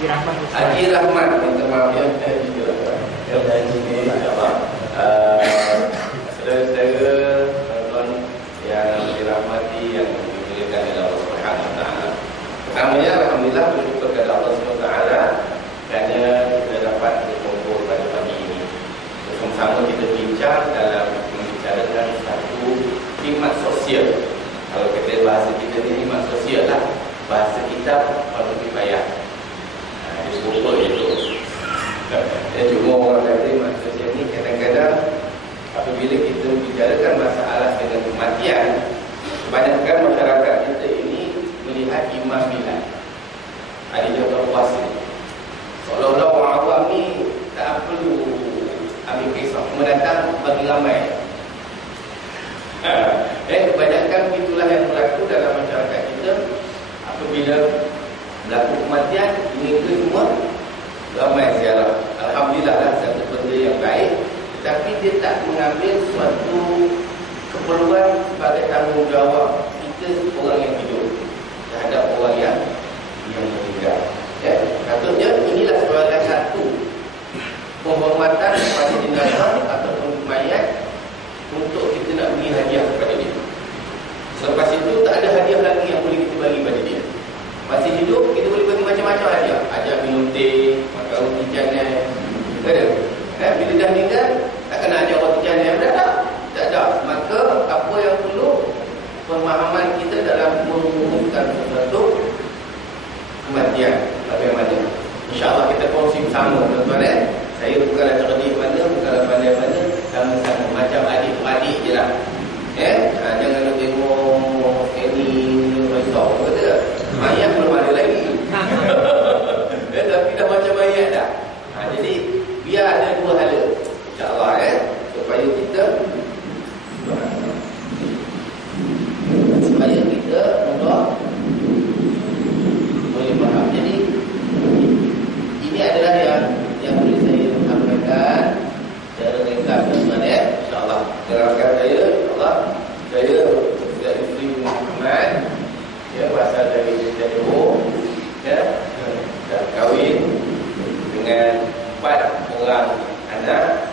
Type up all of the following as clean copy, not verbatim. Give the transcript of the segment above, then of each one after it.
Haji Rahmat, minta maaf ya. Haji Rahmat. Haji ni apa? Saudara-saudara, tuan-tuan yang dirahmati, yang dimuliakan oleh Allah Subhanahu Wa Taala. Pertamanya, alhamdulillah bersyukur kepada Allah Subhanahu Wa Taala kerana kita dapat berkumpul pada pagi ini. Bersama-sama kita bincang dalam membicarakan satu khidmat sosial. Kalau kita bahasa kita ni khidmat sosial lah. Bahasa kita fardu kifayah. Disebut itu. Cuma orang kata khidmat sosial ni kadang-kadang apabila kita bicarakan masalah dengan kematian, kebanyakan masyarakat kita ini melihat imam milad. Ada juga puasa. Seolah-olah orang awam ni tak perlu ambil kisah, mendatang bagi ramai. Kebanyakan itulah yang berlaku dalam masyarakat kita. Apabila berlaku kematian, ini semua ramai ziarah. Alhamdulillah lah, satu benda yang baik. Tapi dia tak mengambil suatu keperluan sebagai tanggungjawab kita orang yang hidup terhadap orang yang meninggal. Katanya inilah sebagai satu penghormatan kepada jenazah ataupun mayat untuk kita nak beri hadiah kepada dia. Selepas itu tak ada hadiah lagi yang boleh kita bagi pada dia. Masih hidup kita boleh bagi macam-macam hadiah. Ajak minum teh, makan roti canai. Bila dah meninggal tak kena ajak roti canai. Tak ada. Maka apa yang perlu pemahaman kita dalam merumuskan sesuatu kematian bagaimana. InsyaAllah kita kongsi bersama tuan-tuan. Saya bukanlah cerdik mana, bukanlah pandai mana, sama-sama macam adik-adik je lah. Jangan nak tengok ini risau, kata tak? Mayat belum ada lagi. Tapi dah macam mayat dah. Jadi biar ada dua hala, InsyaAllah supaya kita mudah boleh faham. Jadi ini adalah yang boleh saya sampaikan secara ringkas tuan-tuan InsyaAllah. Gerakan saya InsyaAllah saya sudah isteri Muhammad berasal dari Johor dah kahwin dengan 4 orang anak,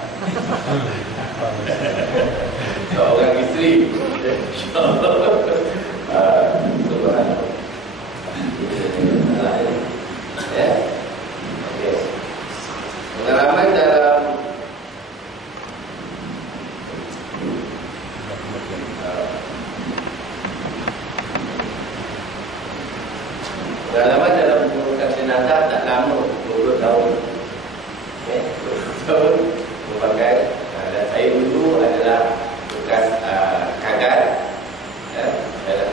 seorang isteri InsyaAllah. Subhanallah. Pengalaman dalam menguruskan jenazah tak lama, 20 tahun. 20 tahun berbagai. Dan saya dulu adalah bekas kadar.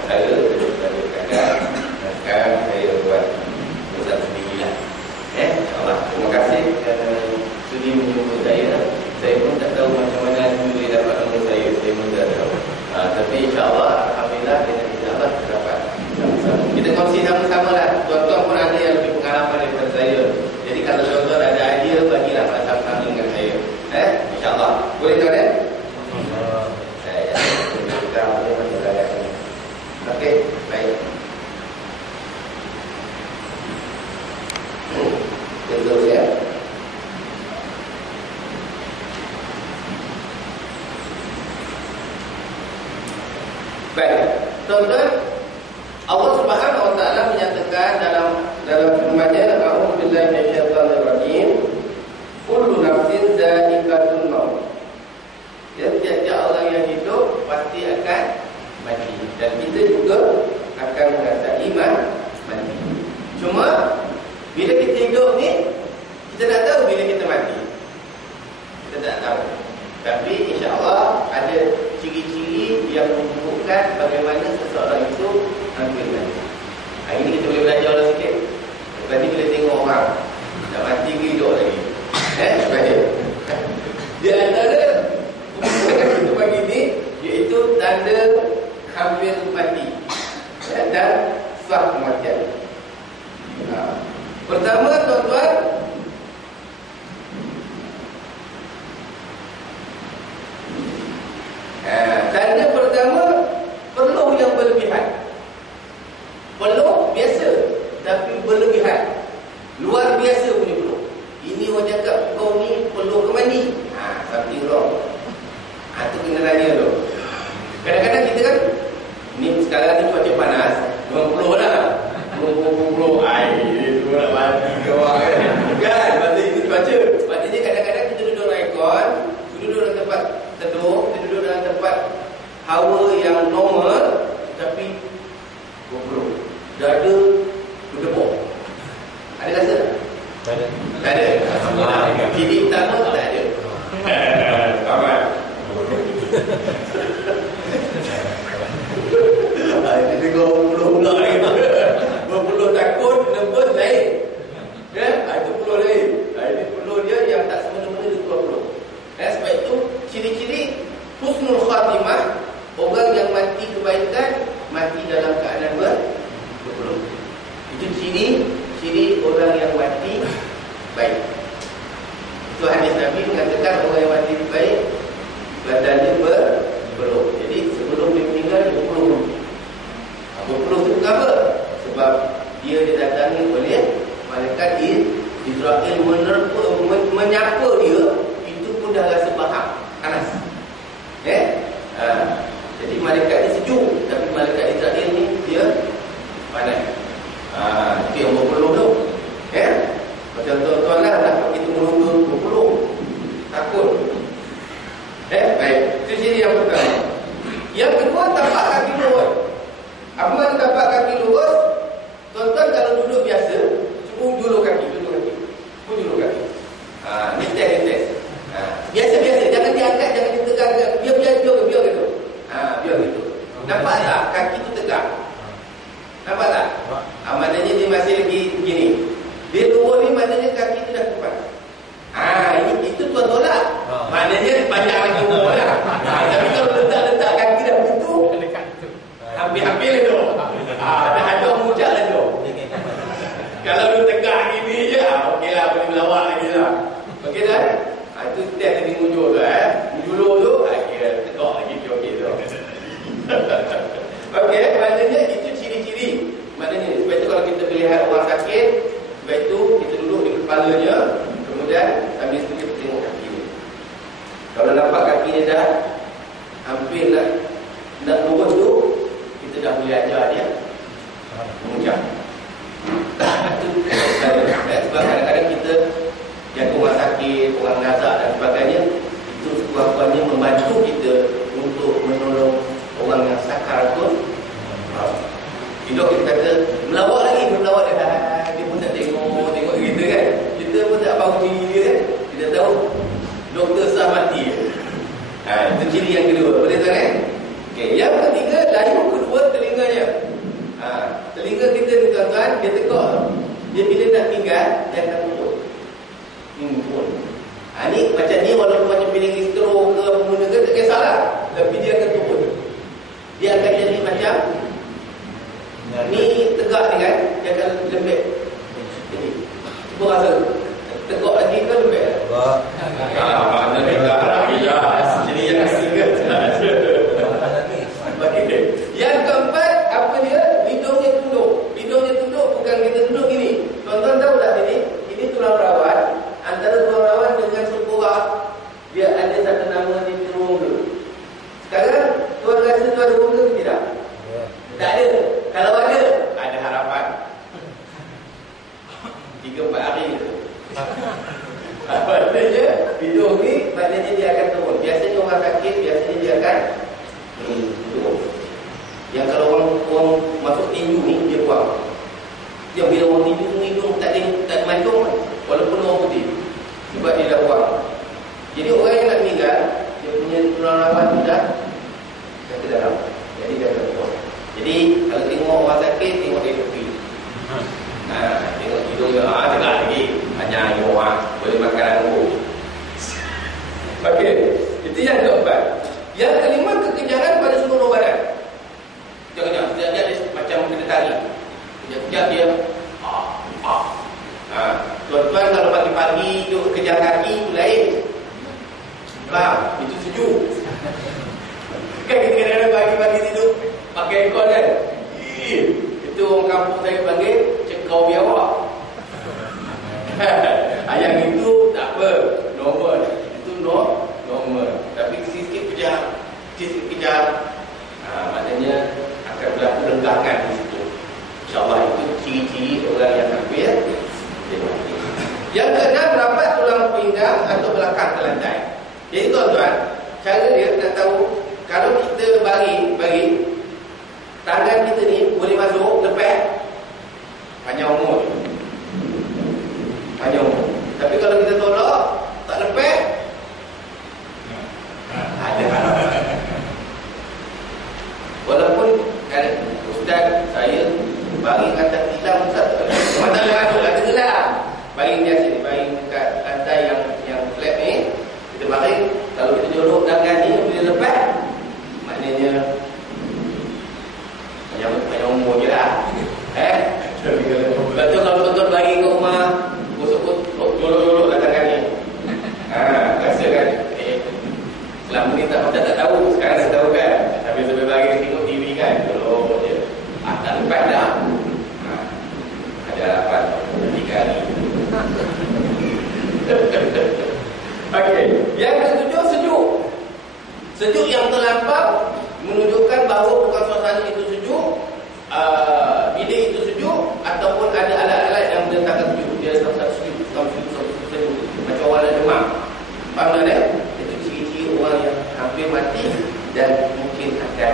Saya duduk sebagai kadar. Dan sekarang saya buat urusan sendirilah. InsyaAllah. Terima kasih kerana sudi menjumpa saya. Saya pun tak tahu macam mana boleh dapat nombor saya. Saya pun tak tahu. Tapi insyaAllah, alhamdulillah, dengan insyaAllah kita dapat sama-sama. Kita kongsi sama-sama lah. Tuan-tuan pun ada yang lebih pengalaman daripada saya. Jadi kalau tuan-tuan ada idea, bagilah sama-sama dengan saya. InsyaAllah. Boleh tuan Okey, baik. Terus ya. Baik, tuan-tuan, Allah Subhanahu Wa Taala menyatakan dalam firman-Nya, "A'udzubillahi minasyaitonir rajim. Kullu nafsin dha'iqatul maut." Tiap-tiap orang yang hidup pasti akan mati, dan kita juga akan merasai mati. Cuma bila kita hidup ni, kita tak tahu bila kita mati. Kita tak tahu. Tapi insya-Allah ada ciri-ciri yang menunjukkan bagaimana seseorang itu hampir mati. Hari ini kita boleh belajar sikit. Lepas ni kita tengok orang dah mati ke hidup lagi. Baca. Dia antara kita pagi ni iaitu tanda hampir mati dan sah kematian. Pertama tuan-tuan, tanda pertama, peluh yang berlebihan. Peluh biasa tapi berlebihan. Luar biasa punya peluh. Ini orang cakap kau ni perlu ke mandi. Something wrong. Itu kena tanya tu. Kadang-kadang kita kan, ni sekarang ni cuaca panas, memang peluh lah. Peluh air, itu nak mandi ke orang kan. Masa itu cuaca. Maknanya kadang-kadang kita duduk dalam aircon, duduk dalam tempat teduh, kita duduk dalam tempat hawa yang normal, tapi berpeluh. Dada berdebuk. Ada rasa tak? Tak ada. Alhamdulillah. Jadi pertama tak ada. Aman. Ini tengok berpeluh pula ni. Berpeluh takut, nervous lain. Ya, itu peluh lain. Ini peluh dia yang tak semena-mena dia keluar peluh. Sebab itu ciri-ciri husnul khatimah, orang yang mati kebaikan, mati dalam keadaan berpeluh. Itu ciri orang yang mati baik. Itu hadis Nabi mengatakan orang yang mati baik badannya berpeluh. Jadi sebelum dia meninggal dia berpeluh. Berpeluh itu kenapa? Sebab dia didatangi oleh malaikat Israel, menyapa dia. Itu pun dah rasa faham, panas. Jadi malaikat ni sejuk, tapi malaikat Israel ni dia panas. Itu yang berpeluh tu. Macam tuan-tuan lah kita menunggu berpeluh, takut. Baik, itu ciri yang pertama. Yang kedua, tapak kaki lurus. Apa maksud tapak kaki lurus? Tuan-tuan kalau duduk biasa, cuba julur kaki. Ni test. Biasa-biasa, jangan diangkat, jangan ditegakkan. Biar gitu. Biar gitu. Nampak tak kaki tu tegak? Nampak tak? Maknanya dia masih lagi begini. Dia turun ni maknanya kaki tu dah tepat. Itu tuan tolak. Maknanya panjang lagi umur lah. Tapi kalau letak kaki dah begitu, hampir-hampir lah tu. Dah ada mujak lah tu. Kalau dia tegak gini je, okey lah, boleh melawak lagi lah. Okey dah? Itu test lagi mujur tu. Mujulur tu, kira tegak lagi okey tu. Okey, maknanya itu ciri-ciri. Maknanya sebab itu kalau kita melihat orang sakit, sebab itu kita duduk di kepalanya, kemudian ambil sedikit tengok kaki ni. Kalau nampak kaki ni dah hampir nak lurus tu, kita dah boleh ajar dia mengucap. Sebab kadang-kadang kita jaga orang sakit, orang nazak dan sebagainya, itu sekurang-kurangnya membantu kita untuk menolong orang yang sakar tu. Hidup kita kata melawak lagi, dia pun tak tengok kita kan. Kita pun tak tahu diri dia kan. Kita tahu doktor sah mati. Itu ciri yang kedua. Boleh tak kan? Okay. Yang ketiga, layu kedua telinganya. Telinga kita ni tuan-tuan, dia tegak. Dia bila nak tinggal, dia akan tutup. Pun. Ni macam ni walaupun macam pilih istro ke pengguna ke, tak kisahlah. Tapi dia akan tutup. Dia akan jadi macam ni tegak ni kan, dia akan lembek. Jadi cuba rasa tegak lagi ke lembek? Mana tegak lagi lah. Jadi yang ketiga yang keempat, apa dia? Hidungnya tunduk bukan kita tunduk gini. Tuan-tuan tahu tak ini tulang rawan. Antara tulang rawan dengan sempurna, dia ada satu nama ni rongga. Sekarang tuan rasa tuan ada rongga ke tidak? Tak ada. Kalau ada harapan 3-4 hari tu. Maknanya hidung ni maknanya dia akan turun. Biasanya orang sakit, biasanya dia akan turun. Yang kalau orang masuk tinju ni, dia buang. Yang bila orang tinju tu hidung tak mancung, walaupun orang putih, sebab dia dah buang. Jadi orang yang nak meninggal, dia punya tulang rawan tu dah ke dalam. Jadi dia akan buang. Jadi kalau tengok orang sakit, tengok dia tepi. Tengok hidungnya, tegak lagi. Hanya orang boleh makan anggur. Okey, itu yang keempat. Yang kelima, kekejaran pada seluruh badan. Jangan dia macam kena tarik. Kejap dia. Tuan-tuan kalau pagi-pagi duduk kejar kaki itu lain. Itu sejuk. Kan kita kadang-kadang pagi-pagi tidur pakai aircon kan. Itu orang kampung saya panggil cekau biawak. Jadi tuan-tuan, cara dia nak tahu, kalau kita bagi tangan kita ni boleh masuk lepas panjang umur. Panjang umur. Tapi kalau kita tolak tak lepas, ada. Walaupun kan ustaz saya bagi kata tilam ustaz, mana ada gelam. Bagi dia sini, bagi dekat lantai yang flat ni, kita bagi, kalau kita jolok tangan ni bila lepas, maknanya panjang umur je lah. Lepas tu kalau betul bagi ke rumah, jolok-jolok lah tangan ni. Rasa kan? Selama ni tak tahu, sekarang dah tahu kan? Tapi sampai bagi tengok TV kan, jolok je. Tak lepas dah. Ada harapan 3 hari. Okey, yang ketujuh, sejuk. Sejuk yang terlampau menunjukkan bahawa bukan suasana itu sejuk, bilik itu sejuk, ataupun ada alat-alat yang mendatangkan sejuk. Dia sama-sama sejuk, macam orang yang demam. Faham tak? Itu ciri-ciri orang yang hampir mati dan mungkin akan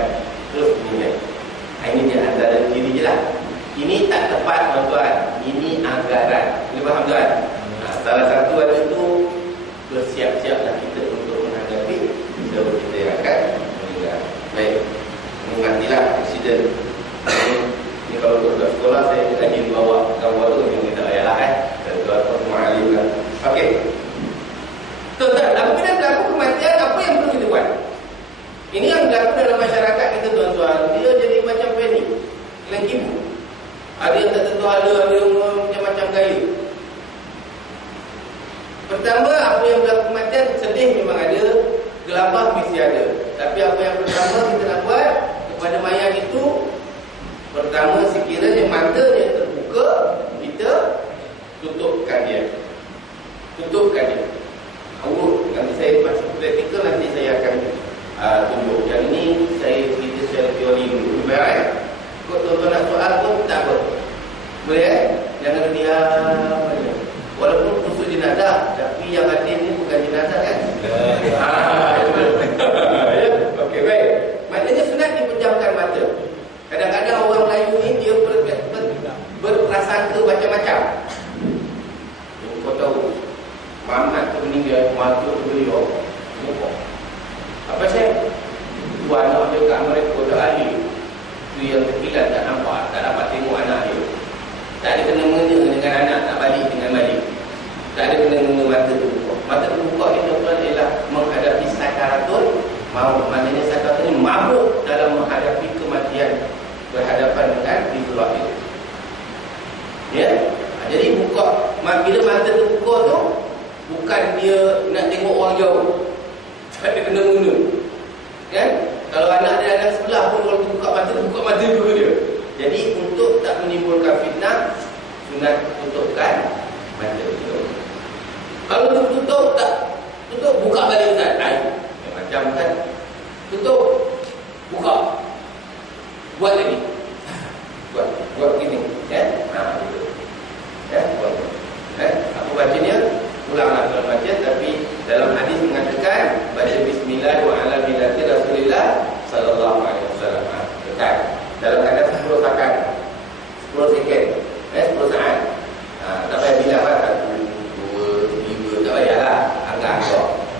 terus meninggal. Ini dia antara ciri je lah. Ini tak tepat tuan-tuan. Ini anggaran. Boleh faham tuan? Salah satu ada itu, bersiap-siaplah kita untuk menghadapi sebab kita yang akan meninggal. Baik, mengertilah insiden ini. Kalau untuk sekolah saya lagi dibawa gambar tu yang kita ayalah tuan-tuan mu'alim lah. Okey, tuan-tuan, apabila berlaku kematian, apa yang perlu kita buat? Ini yang berlaku dalam masyarakat kita tuan-tuan. Dia jadi macam panik, kelang kibu. Ada yang tak tentu hala, ada yang macam-macam gaya. Pertama, apa yang berlaku kematian, sedih memang ada, gelabah mesti ada. Tapi apa yang pertama kita nak buat kepada mayat itu, pertama sekiranya matanya terbuka, kita tutupkan dia. Tutupkan dia. Nanti saya masuk praktikal, nanti saya akan tunjuk. Yang ini saya cerita secara teori dulu. Baik. Kau tuan-tuan nak soal pun tak apa. Boleh Jangan diam aja. Walaupun khusus jenazah, tapi yang hadir ni bukan jenazah kan? Okey, baik. Maknanya sunat dipejamkan mata. Kadang-kadang orang Melayu ni dia berprasangka macam-macam. Kau tahu, Muhammad tu meninggal, mata tu beliau. Apa saya? Tuan nak ambil kat mereka dah ahli. Itu yang terkilat tak nampak, tak dapat tengok anak dia. Tak ada kena-mengena dengan anak, tak balik dengan balik. Tak ada kena-mengena mata terbuka. Mata terbuka itu adalah menghadapi sakaratul maut. Maknanya sakaratul ini mabuk dalam menghadapi kematian, berhadapan dengan Fizul Akhir. Ya? Jadi buka, bila mata terbuka tu, bukan dia nak tengok orang jauh. Tak ada kena-mengena. Kan? Kalau anak dia ada sebelah pun, kalau buka mata juga dia. Jadi untuk tak menimbulkan fitnah, sunat tutupkan mata itu. Kalau tutup tak tutup, buka balik kan? Macam kan? Tutup, buka, buat lagi, buat begini, ya? Gitu. Ya, buat. Apa bacanya? Ulanglah kalau baca, tapi dalam hadis mengatakan baca bismillah wa ala millati Rasulillah sallallahu alaihi wasallam. Dekat. Dalam keadaan 10 sakan, 10 second, 10 saat. Tak payah bilang lah 1, 2, 3, tak payahlah. Angkat.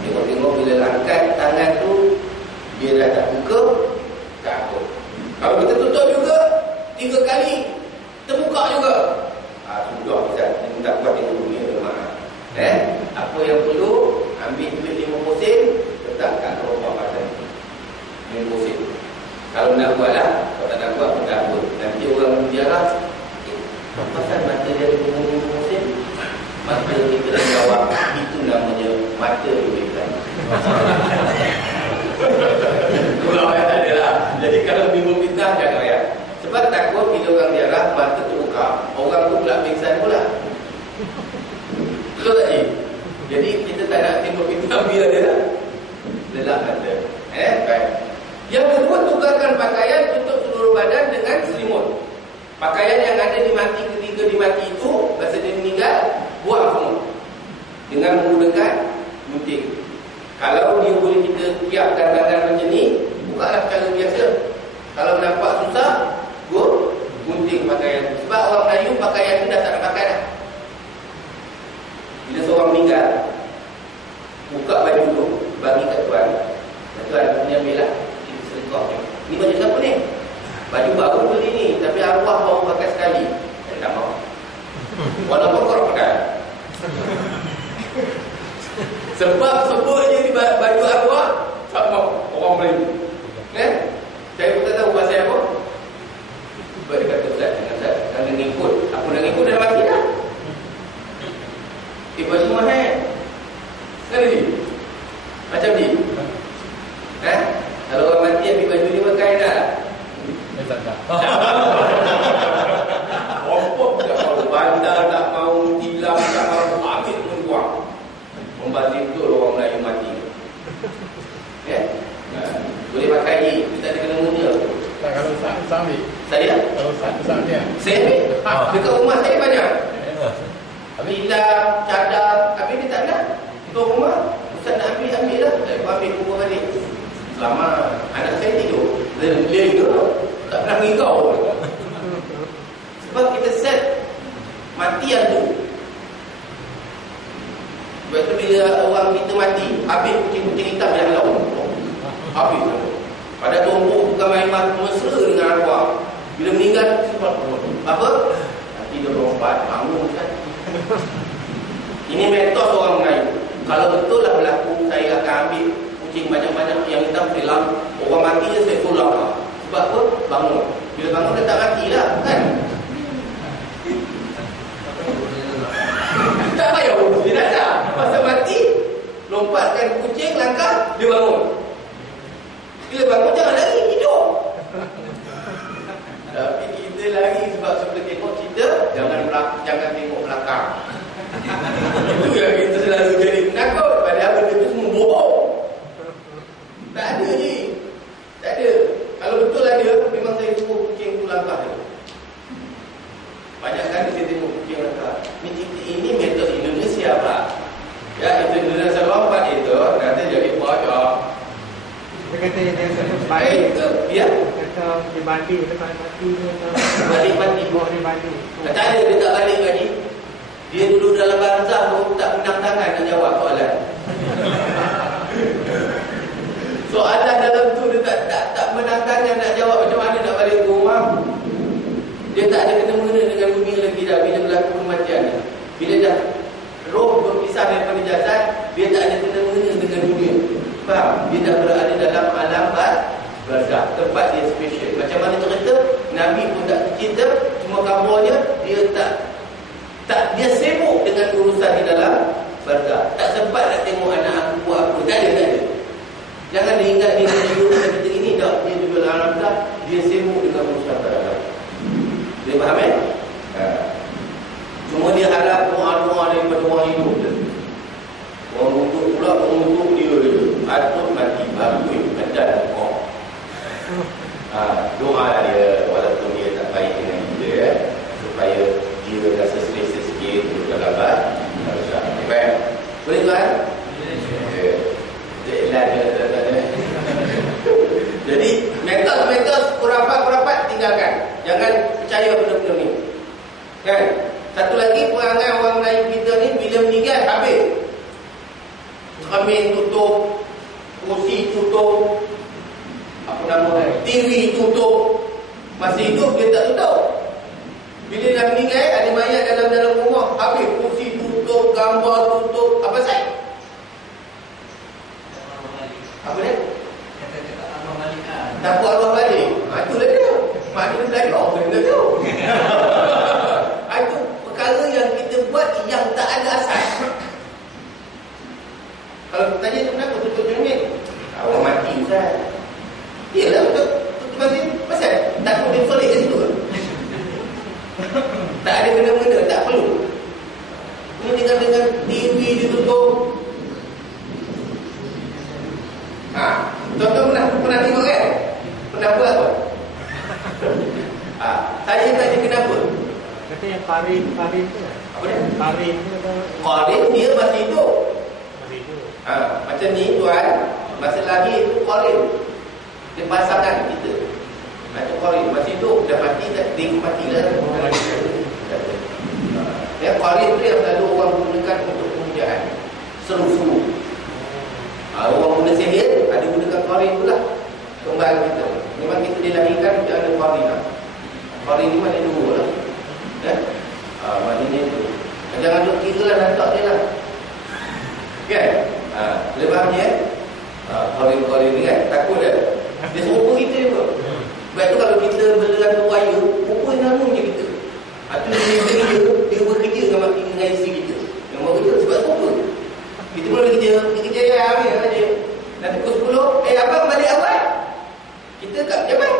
Tengok-tengok bila angkat tangan tu, dia dah tak buka, tak apa. Kalau kita tutup juga 3 kali, terbuka juga. Sudah kita tak buat tengok dunia rumah. Apa yang perlu, ambil duit 50 sen, letakkan rokok pada 50 sen. Kalau nak buat lah, kalau tak nak buat pun tak apa. Nanti orang menjarah, pasal mata dia 50 sen, mata kita dah jawab, itu namanya mata duitan. Pulau yang tak ada lah. Jadi kalau minggu fitnah, jangan ya. Sebab takut bila orang jarah, mata terbuka, orang tu pula pingsan pula. Betul tak ni? Jadi kita tak nak tengok fitnah biar dia lah lelak mata. Baik. Yang kedua, tukarkan pakaian tutup seluruh badan dengan selimut. Pakaian yang ada di mati ketika di mati itu, masa dia meninggal, buang semua dengan menggunakan gunting. Kalau meninggal, buka baju tu, bagi kat tuan. Tuan punya ambil lah. Kita sedekah ni. Ni baju siapa ni? Baju baru beli ni, tapi arwah baru pakai sekali. Saya tak mahu. Walaupun korang pakai. Sebab sebut je di baju arwah, tak mahu orang beli. Kan? Saya pun tak tahu pasal apa. Sebab dia kata, Ustaz, jangan ngikut. Aku dah ngikut dah mati dah. Baju mahal. Kan ni? Macam ni. Kalau orang mati ambil baju dia pakai dah. Apa tak mahu bandar, tak mahu tilam, tak mahu ambil pun buang. Membazir betul orang Melayu mati. Ya? Boleh pakai ni. Kita ada kena munya. Kalau Ustaz ambil. Saya? Kalau Ustaz ambil. Saya ambil. Dekat rumah saya banyak. Tilam, cadar. Habis dia tak nak. Tuan rumah. Ustaz nak ambil lah. Saya ambil kubur balik. Selama anak saya tidur, dia tidur, tak pernah mengigau. Sebab kita set matian tu. Sebab tu bila orang kita mati, habis kucing-kucing hitam yang halau. Habis. Pada tumpuk bukan main mesra dengan arwah. Bila meninggal, apa? Nanti dia lompat, bangun kan. Ini metos orang Melayu. Kalau betul lah berlaku, saya akan ambil kucing banyak-banyak yang hitam hilang. Orang mati je saya tolak lah. Sebab apa? Bangun. Bila bangun dia tak mati lah, kan? Tak payah urus. Dia dah. Pasal mati, lompatkan kucing, langkah, dia bangun. Bila bangun jangan lari, hidup. Tapi kita lari sebab sebelum tengok cerita, jangan tengok belakang. Itu yang kita selalu jadi penakut. Padahal benda tu semua bohong. Tak ada je. Tak ada. Kalau betul ada, memang saya suruh kucing tu langkah dia. Banyak kali saya tengok kucing langkah. Ini metode Indonesia pak. Ya, itu Indonesia lompat itu nanti jadi pojok. Dia kata dia baik itu, ya. Kata dia balik, dia balik mati dia. Balik mati. Bawa dia balik. Tak ada, dia tak balik lagi. Dia duduk dalam barzah tu tak pinang tangan nak jawab soalan. Soalan dalam tu dia tak menang tangan nak jawab. Macam mana nak balik ke rumah? Dia tak ada kena-mengena dengan dunia lagi dah bila berlaku kematian. Bila dah roh berpisah daripada jasad, dia tak ada kena-mengena dengan dunia. Faham? Dia dah berada dalam alam barzah. Tempat dia special. Macam mana cerita? Nabi pun tak cerita. Cuma kabarnya dia dia sibuk dengan urusan di dalam barzah. Tak sempat nak tengok anak aku buat apa. Tak ada. Jangan diingat dia hidup kita ini dah. Dia juga dalam barzah. Dia sibuk dengan urusan barzah. Dia faham kan? Cuma dia harap doa-doa daripada orang hidup je. Orang untuk pula untuk dia je. Atau mati baru ada kok. Doa dia walaupun dia tak baik dengan kita supaya dia rasa selesa sikit untuk dalam barzah. Baik. Boleh tuan? Jadi metos kurapat tinggalkan. Jangan percaya benda-benda ni. Kan? Satu lagi perangai orang Melayu kita ni bila meninggal habis. Cermin tutup, kursi tutup, apa nama, TV tutup. Masih hidup dia tak tutup. Bila dah meninggal ada mayat dalam rumah, habis kursi tutup, gambar tutup. Apa saya? Apa dia? Takut arwah balik. Itulah dia. Maknanya belajar. Benda tu. Itu perkara yang kita buat yang tak ada asas. Kalau tanya tu kenapa tutup cermin? Awak mati Ustaz. Yalah tutup mati. Pasal takut dia solid kat situ. Tak ada benda-benda, tak perlu. Ini dengan TV ditutup. Tuan-tuan pernah tengok kan? Pernah buat apa? Tanya tadi kenapa? Kata yang Karim tu lah. Apa dia? Karim tu apa? Karim dia masih hidup. Masih hidup. Macam ni tuan, masa lagi itu Karim. Dia pasangan kita. Macam Karim masih hidup, dah mati tak dia mati lah. Ya Karim tu yang selalu orang gunakan untuk kerjaan. Seru-seru. Orang guna sihir, ada gunakan qarin pula. Kembali kita. Memang kita dilahirkan dia ada qarin lah. Qarin ni mana dua lah. Maknanya tu. Jangan duk kira lah, nantak dia lah. Kan? Lebahnya qarin ni kan, takut dia. Dia serupa kita juga. Sebab tu kalau kita berlelah berwaya, rupa nama je kita. Itu dia bekerja dengan isteri kita. Yang buat kerja sebab serupa. Kita pun dia kerja yang habis saja. Nanti pukul 10, abang balik awal. Kita kat jaman.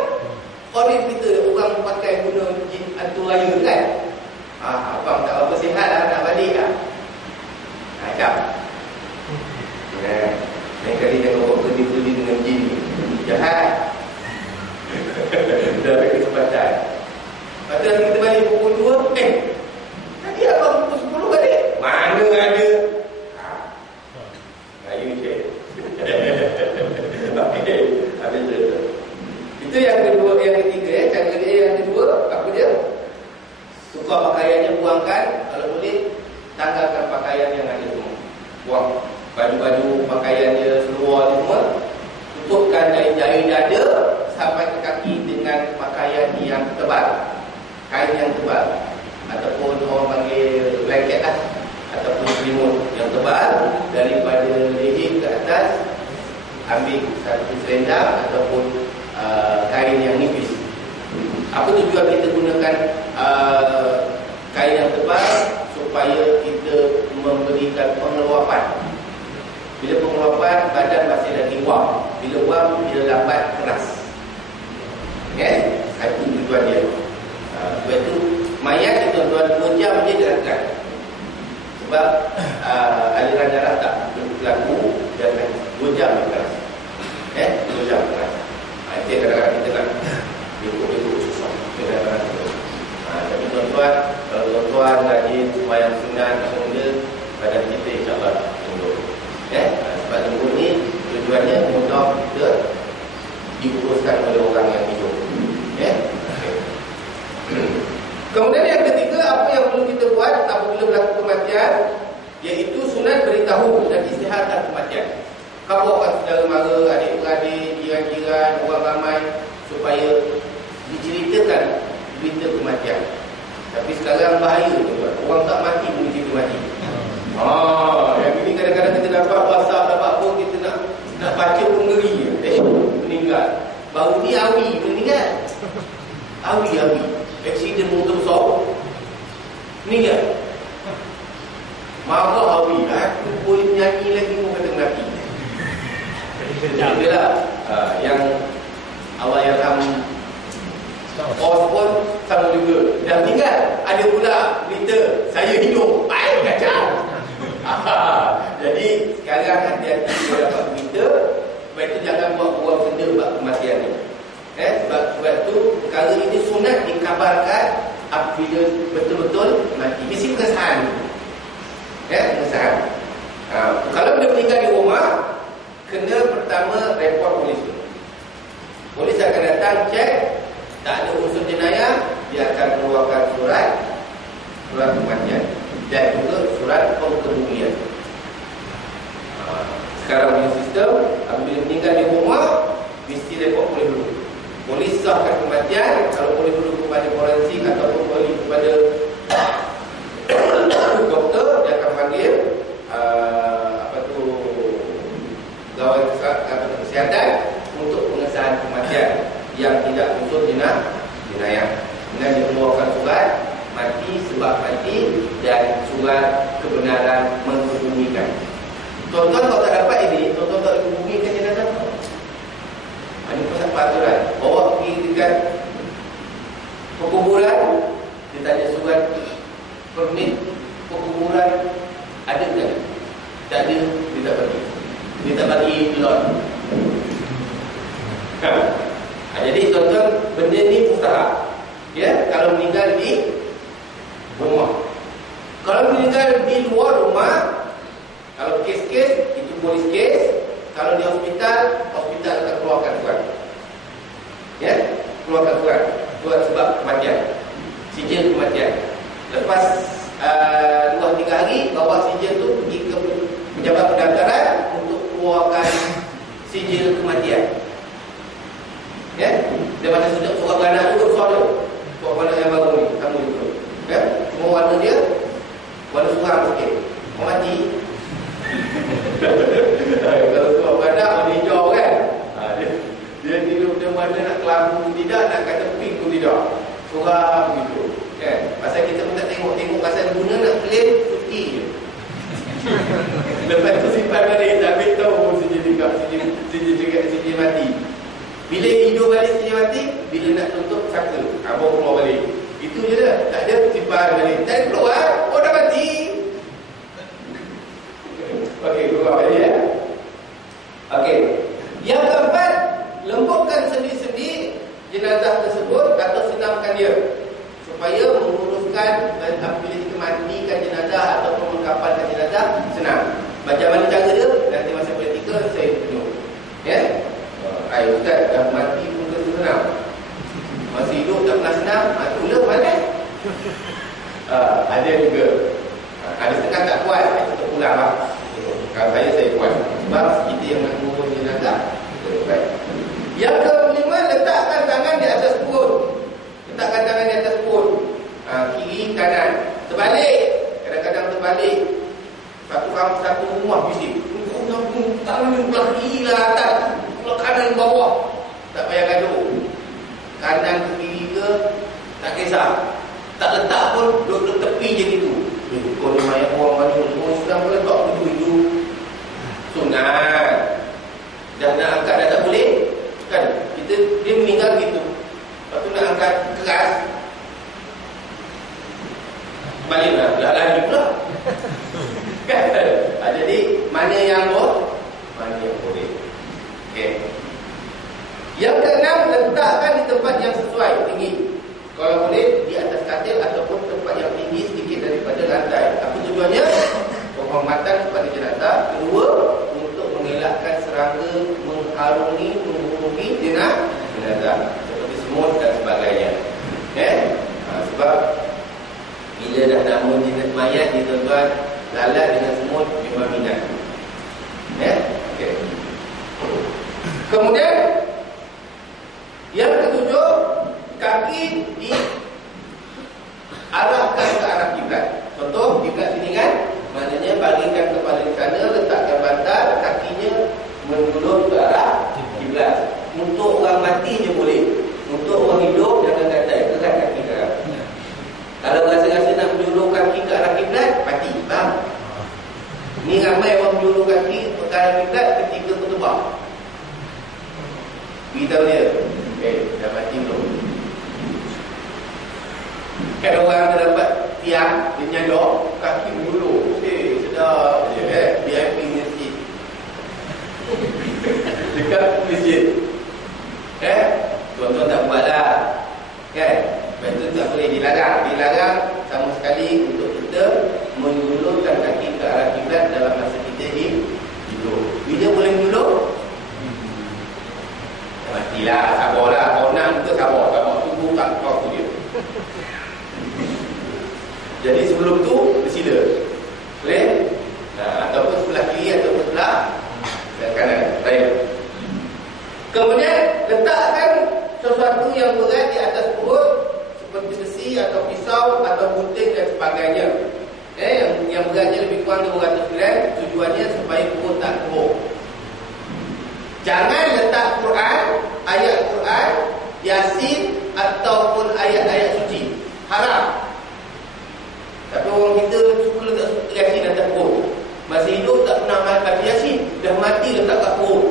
Qarin kita, orang pakai guna jin hantu raya kan. Abang tak apa sihat lah, nak balik lah. Jap. Lain kali jangan buat kerja-kerja dengan jin ni. Jahat. Dah bagi kesempatan. Lepas tu nanti kita balik pukul 2. Tadi abang pukul 10 balik. Mana ada. Ayu je. Okey. Habis tu. Itu yang kedua. Yang ketiga cara dia yang kedua. Apa dia? Suka pakaiannya buangkan. Kalau boleh tanggalkan pakaian yang ada semua. Buang baju-baju, pakaiannya, seluar semua. Tutupkan jari-jari dada sampai ke kaki dengan pakaian yang tebal, kain yang tebal, ataupun orang panggil blanket lah, ataupun selimut yang tebal. Daripada leher ke atas ambil satu selendang ataupun kain yang nipis. Apa tujuan kita gunakan kain yang tebal? Supaya kita memberikan pengeluapan. Bila pengeluapan, badan masih lagi wam. Bila wam, bila lambat, keras. Itu tujuan dia. Sebab itu mayat itu tuan 2 jam je gerakkan. Sebab aliran darah tak berlaku dan 2 jam keras. 2 jam keras. Itu kadang-kadang kita nak ikut susah. Kadang-kadang kita. Tapi tuan-tuan, kalau tuan-tuan rajin sembahyang sunat benda, badan kita insya-Allah tunggu. Sebab tunggu ni tujuannya untuk kita diuruskan oleh orang yang hidup. Kemudian yang ketiga, apa yang perlu kita buat apabila berlaku kematian, iaitu sunat beritahu dan istihadat kematian. Kabarkan saudara mara, adik-beradik, jiran-jiran, orang ramai, supaya diceritakan berita kematian. Tapi sekarang bahaya tuan. Orang tak mati pun cerita mati. Yang ini kadang-kadang kita dapat WhatsApp, dapat apa, kita nak baca pun ngeri. Meninggal. Baru ni awi meninggal. Awi. Aksiden motor besar. Meninggal. Marah awi. Aku boleh nyanyi lagi pun kata mati. Itulah yang Allah yarham Os pun sama juga. Dah meninggal. Ada pula berita saya hidup. Baik kacau. Jadi sekarang hati-hati kita dapat berita. Sebab itu jangan buat benda buat kematian ni. Sebab tu perkara ini sunat dikabarkan apabila betul-betul mati. Mesti pengesahan. Pengesahan. Kalau dia meninggal di rumah, kena pertama report polis tu. Polis akan datang cek. Tak ada unsur jenayah, dia akan keluarkan surat kematian dan juga surat pengkebumian. Sekarang punya sistem, apabila meninggal di rumah, mesti report polis dulu. Polis sahkan kematian. Kalau polis dulu kepada forensik ataupun polis kepada doktor, dia akan panggil pegawai kesihatan untuk pengesahan kematian yang tidak unsur jenayah. Dengan dikeluarkan surat mati sebab mati dan surat kebenaran mengkebumikan. Tuan-tuan kalau tak dapat ini, tuan-tuan tak dikebumikan jenazah. Ini pasal peraturan. Bawa pergi dekat perkuburan, dia tanya surat permit perkuburan ada tak? Tak ada, dia tak bagi. Dia tak bagi lot. Jadi tuan-tuan, benda ni mustahak. Kalau meninggal di rumah. Kalau meninggal di luar rumah, kalau kes-kes itu polis kes. Kalau di hospital akan keluarkan surat. Keluarkan surat sebab kematian, sijil kematian. Lepas 2-3 hari bawa sijil tu pergi ke sijil kematian. Ya, dia mana sudah surat beranak tu soal dia. Surat beranak yang baru ni, kamu itu. Ya, semua warna dia warna suram sikit. Mau mati. Kalau surat beranak warna hijau kan. Dia tidur dia mana nak kelabu pun tidak, nak kata pink pun tidak. Suram begitu. Kan? Pasal kita pun tak tengok pasal guna nak claim putih je. Lepas tu simpan balik, tak ambil tahu pun sijil mati. Bila hidup balik sijil mati, bila nak tutup saka, abang keluar balik. Itu je dah, tak ada simpan balik. Tak ada keluar, dah mati. Okey, keluar balik ya. Okey. Yang keempat, lembutkan sendi-sendi jenazah tersebut atau senamkan dia supaya menguruskan dan bila kita mandikan jenazah ataupun mengkapalkan jenazah senang. Macam mana cara dia? Nanti masa praktikal saya tunjuk. Ya? Ustaz dah mati pun kena senam. Masih hidup tak pernah senam, itulah mana? Ada juga. Ada setengah tak kuat, kita pulang lah. Kalau saya kuat. Sebab kita yang nak mengurus jenazah. Baik. Yang kelima, letakkan tangan di atas perut. Letakkan tangan di atas perut. Kiri, kanan. Terbalik. Kadang-kadang terbalik. Satu rumah bisik. Tangan belah kiri lah atas. Belah kanan bawah. Tak payah gaduh. Kanan ke kiri ke, tak kisah. Tak letak pun, duduk tepi je gitu. Kau ni mayat orang mana. Orang sedang meletak itu. Sunat. Dah nak angkat dah tak boleh. Kan? Dia meninggal gitu. Lepas tu nak angkat keras. Baliklah. Dah lari pula. Kan? Jadi mana yang mana yang boleh. Okey. Yang keenam, letakkan di tempat yang sesuai tinggi. Kalau boleh di atas katil ataupun tempat yang tinggi sedikit daripada lantai. Apa tujuannya? Penghormatan kepada jenazah. Kedua, untuk mengelakkan serangga menghubungi jenazah seperti semut dan sebagainya. Sebab bila dah nama jenazah mayat ni tuan-tuan, lalat dengan semut memang minat. Okay. Kemudian yang ketujuh, kaki diarahkan ke arah kiblat. Contoh kiblat sini kan, maknanya palingkan kepala di sana, letakkan bantal, kakinya menjulur ke arah kiblat. Untuk orang mati je boleh. Untuk orang hidup jangan kata kerat kaki ke arah. Kalau rasa-rasa nak menjulur kaki ke arah kiblat, mati. Faham? Ni ramai orang menjulur kaki ke arah kiblat ketika bertebak. Beritahu dia, dah mati belum? Kan orang dah dapat tiang, dia nyadok, kaki menjulur. Sedap je VIP masjid. Dekat masjid. Tuan-tuan tak buat lah. Kan? Sebab itu tak boleh dilarang. Dilarang sama sekali untuk kita menjulurkan kaki ke arah kiblat dalam masa kita hidup. Bila boleh menjulur? Matilah, sabarlah. Orang kita sabar. Tunggu tak waktu dia. Jadi sebelum tu bersila. Boleh? Ataupun sebelah kiri ataupun sebelah kanan. Baik. Kemudian letakkan sesuatu yang berat di atas perut seperti besi atau pisau atau gunting dan sebagainya. Yang beratnya lebih kurang 200 gram. Tujuannya supaya perut tak teruk. Jangan letak Quran, ayat Quran, Yasin ataupun ayat-ayat suci. Haram. Tapi orang kita suka letak Yasin atas perut. Masih hidup tak pernah baca Yasin, dah mati letak kat perut.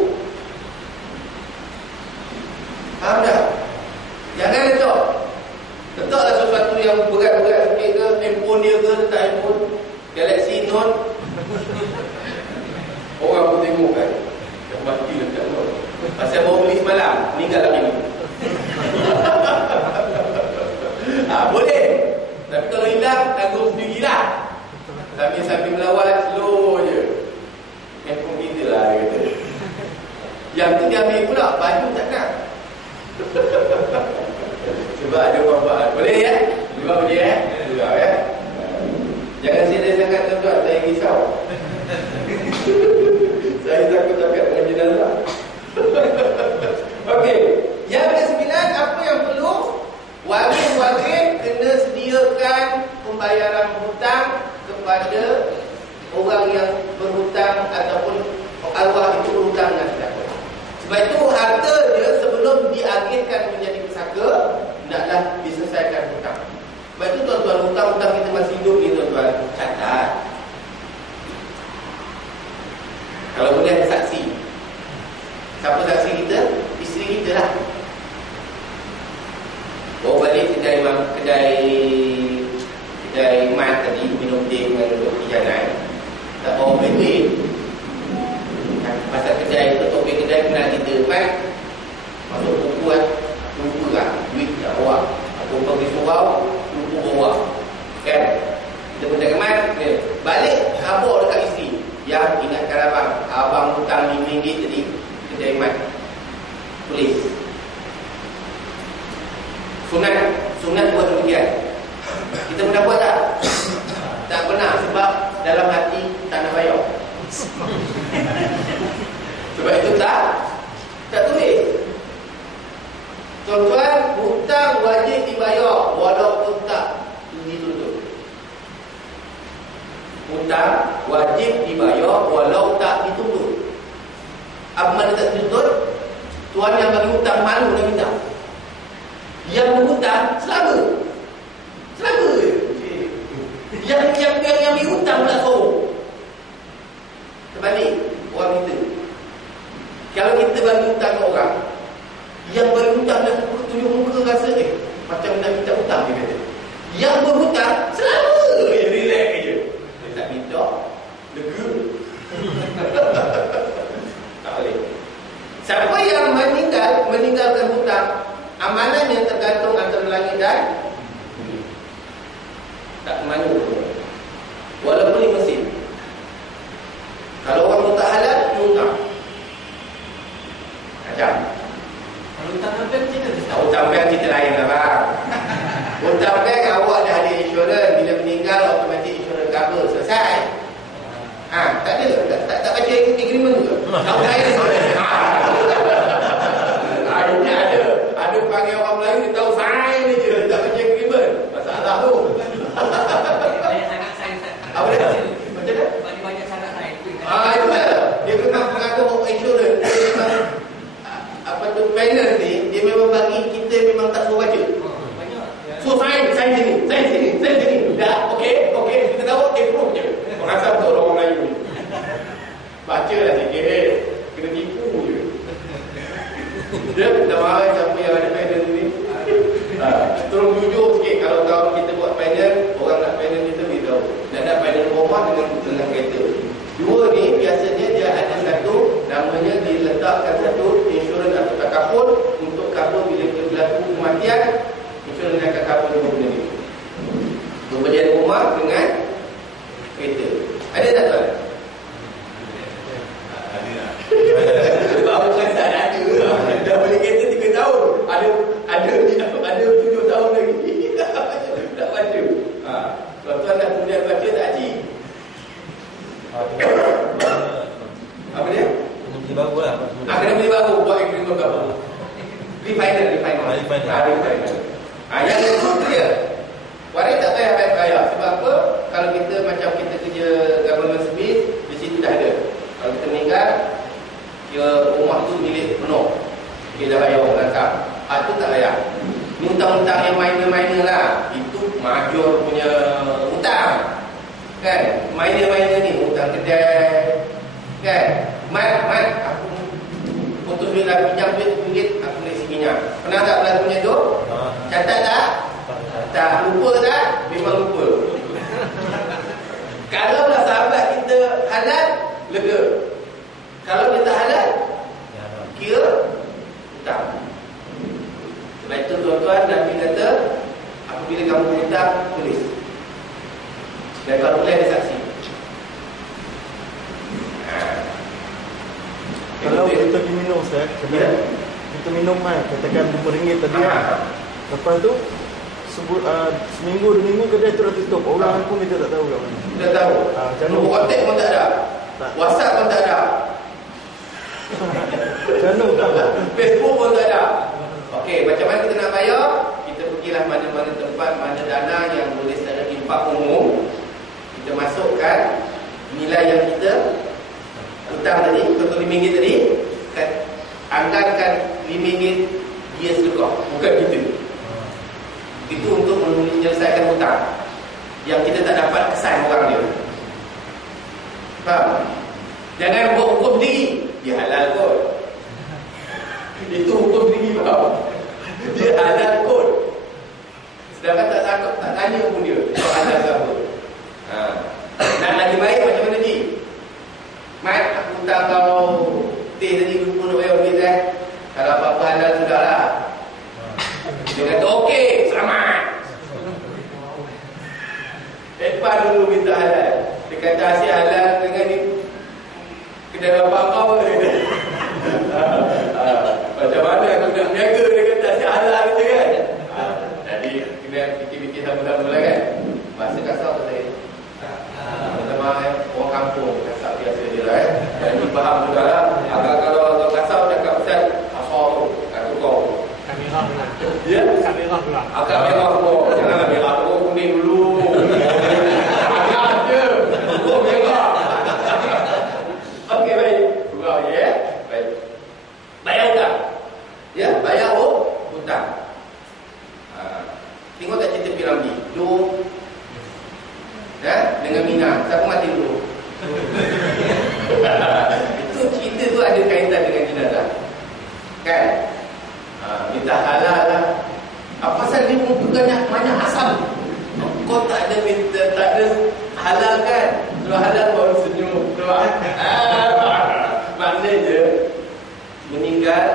Faham tak? Jangan letak. Letaklah sesuatu yang berat-berat sikit ke, handphone dia ke, letak handphone Galaxy Note. Orang pun tengok kan, dah mati letak Note. Pasal baru beli semalam, meninggal lagi ni. Boleh. Tapi kalau hilang, tanggung sendirilah. Sambil melawat, slow je. Handphone kita lah, dia kata. Yang tu dia ambil pula, baju tak nak. Sebab ada orang-orang. Boleh ya? Juga boleh ya? Juga ya? Jangan serius sangat tuan-tuan, saya risau. Saya takut dengan jenazah. kepada orang yang berhutang ataupun arwah itu berhutang dengan terdakwa. Sebab itu harta dia sebelum diagihkan menjadi pesaka, hendaklah diselesaikan hutang. Sebab itu tuan-tuan, hutang-hutang kita masih hidup ni tuan-tuan, catat. Kalau boleh ada saksi. Siapa saksi kita? Isteri kita lah. Bawa balik kedai mat tadi, minum teh dengan duduk di jalan, tak bawa duit. Pasal kedai, topik kedai kenal kita, mat masuk buku kan, lupa lah, duit tak bawa. Aku pergi surau, lupa bawa. Kan? Kita pun cakap mat, balik habuk dekat isteri. Ya, ingatkan abang hutang RM5 tadi, kedai mat. Tulis. Sunat buat demikian. Kita pernah buat tak? Tak pernah, sebab dalam hati tak nak bayar. Sebab itu tak tulis. Tuan-tuan, hutang wajib dibayar walaupun tak dituntut. Hutang wajib dibayar walau tak dituntut. Apa mana tak dituntut? Tuan yang bagi hutang malu nak minta. Yang berhutang selama yang berhutang pula suruh. Terbalik orang kita. Kalau kita bagi hutang ke orang, yang bagi hutang dah tunjuk muka rasa macam nak minta hutang, dia kata. Yang berhutang selama relax je. Dia tak minta, lega. Tak boleh. Siapa yang meninggalkan hutang, amanahnya tergantung antara langit dan bumi. Tak kemana pun. Walaupun di Mesir. Kalau orang tak halal, dia hutang. Macam Kalau hutang bank macam mana? hutang bank cerita lain lah bang. Hutang bank awak dah ada insurans. Bila meninggal, automatik insurans cover. Selesai. Tak ada. Tak baca agreement tu. Tak lain. Ini ada panggil orang Melayu, dia tahu sign je, tak baca agreement. Masalah tu. Banyak sangat sign. Apa dia? Macam mana? Banyak sangat sign. Itu lah. Dia memang mengaku bawa insurans. Dia memang panel ni, dia memang bagi kita memang tak suruh baca. Banyak. So sign sini. Dah, okey. Kita tahu, approve je. Orang asal betul orang Melayu ni. Baca lah sikit. Kena tipu je. Dia dah marah siapa yang ada panel ni. Tolong jujur sikit. Kalau tahu kita buat panel, orang nak panel kita beritahu. Dan nak panel rumah dengan kereta. Dua ni biasanya dia ada satu, namanya diletakkan satu insurans atau takaful untuk cover bila berlaku kematian. Insurans akan cover dua benda ni. Pembelian rumah dengan kereta. Ada tak tuan? Baru kan tak ada. Dah beli kereta 3 tahun. Ada 7 tahun lagi. Tak baca. Tuan-tuan dah kemudian baca tak haji. Apa dia? Kena beli baru lah. Kena beli baru. Buat agreement baru. Refinal. Yang itu dia. Waris tak payah bayar. Sebab apa? Kalau kita macam kita kerja government service, di situ dah ada. Kalau kita meninggal, rumah tu milik penuh. Kita bayar orang rangkap. Itu tak bayar. Ni hutang-hutang yang minor-minor lah. Itu major punya hutang. Kan? Minor-minor ni hutang kedai. Kan? Mat, aku putus duit lah, pinjam duit RM1, aku naik minyak. Pernah tak berlaku macam tu? Catat tak? Tak. Lupa tak? Memang lupa. Kalau lah sahabat kita halal, lega. Kalau dia tak halal, kira hutang. Sebab itu tuan-tuan, Nabi kata, apabila kamu hutang, tulis. Dan kalau boleh ada saksi. Kalau kita pergi minum Ustaz, kita minum katakan RM5 tadi lepas tu seminggu 2 minggu kedai tu dah tutup. Orang pun kita tak tahu kat mana. Kita tahu. Nombor kontak pun tak ada. WhatsApp pun tak ada. Macam mana? Facebook pun tak ada. Okey, macam mana kita nak bayar? Kita pergilah mana-mana tempat, mana dana yang boleh secara infak umum. kita masukkan nilai yang kita hutang tadi, contoh RM5 tadi, anggarkan RM5 dia sedekah, bukan kita. Itu untuk menyelesaikan hutang yang kita tak dapat kesan orang dia. Faham? Jangan buat hukum sendiri. Dia halal kot. Itu hukum sendiri, faham? Dia halal kot. Sedangkan tak takut, tak tanya pun dia kalau halal ke apa. Nak lagi baik macam mana ni? Mat, aku hutang kau teh tadi RM20 kalau apa-apa halal sudahlah. Dia kata okey, selamat. Lepas dulu minta halal. Dia kata asyik halal dengan ni kedai bapak kau. Macam mana aku nak berniaga, dia kata asyik halal je kan. Jadi kena fikir-fikir sama-sama lah kan. Bahasa kasar tu saya. Teman-teman orang kampung kasar biasa je lah Jadi faham juga lah. Agak kalau kasar cakap pasal kasar tu, kata kau Kamera pula. ya? Kamera pula. Agak merah tu. Janganlah merah tu, kuning dulu. Agak je. Hukum merah. Okey, baik. Surau je ya. Baik. Bayar hutang. Ya, bayar hutang. Tengok tak cerita piramid. Jom. Ya, dengan Mina. Siapa mati dulu? Itu cerita tu ada kaitan dengan jenazah. Kan? Minta halal lah. Apa pasal dia mempunyai banyak asam? Kau tak ada minta, tak ada halal kan? Kalau halal baru senyum. Maknanya meninggal,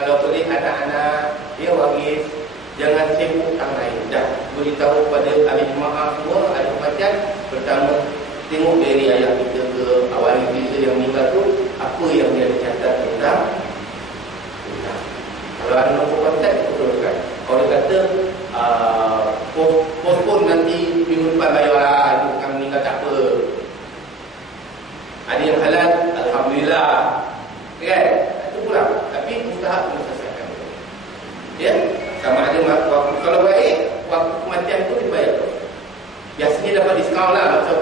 kalau boleh anak-anak dia waris, jangan sibuk hutang lain. Dah beritahu kepada ahli jemaah semua, ahli kematian. Pertama, tengok dari ayah kita ke awal kita yang meninggal tu, apa yang dia ada catat tentang hutang. Kalau ada nombor kontak, kita teruskan. Kalau dia kata postpone nanti minggu depan bayar lah, itu bukan meninggal tak apa. Ada yang halal, alhamdulillah. Kan? Itu pulang. Tapi mustahak kena selesaikan. Ya? Sama ada waktu, kalau baik, waktu kematian itu dibayar. Biasanya dapat diskaun lah. Macam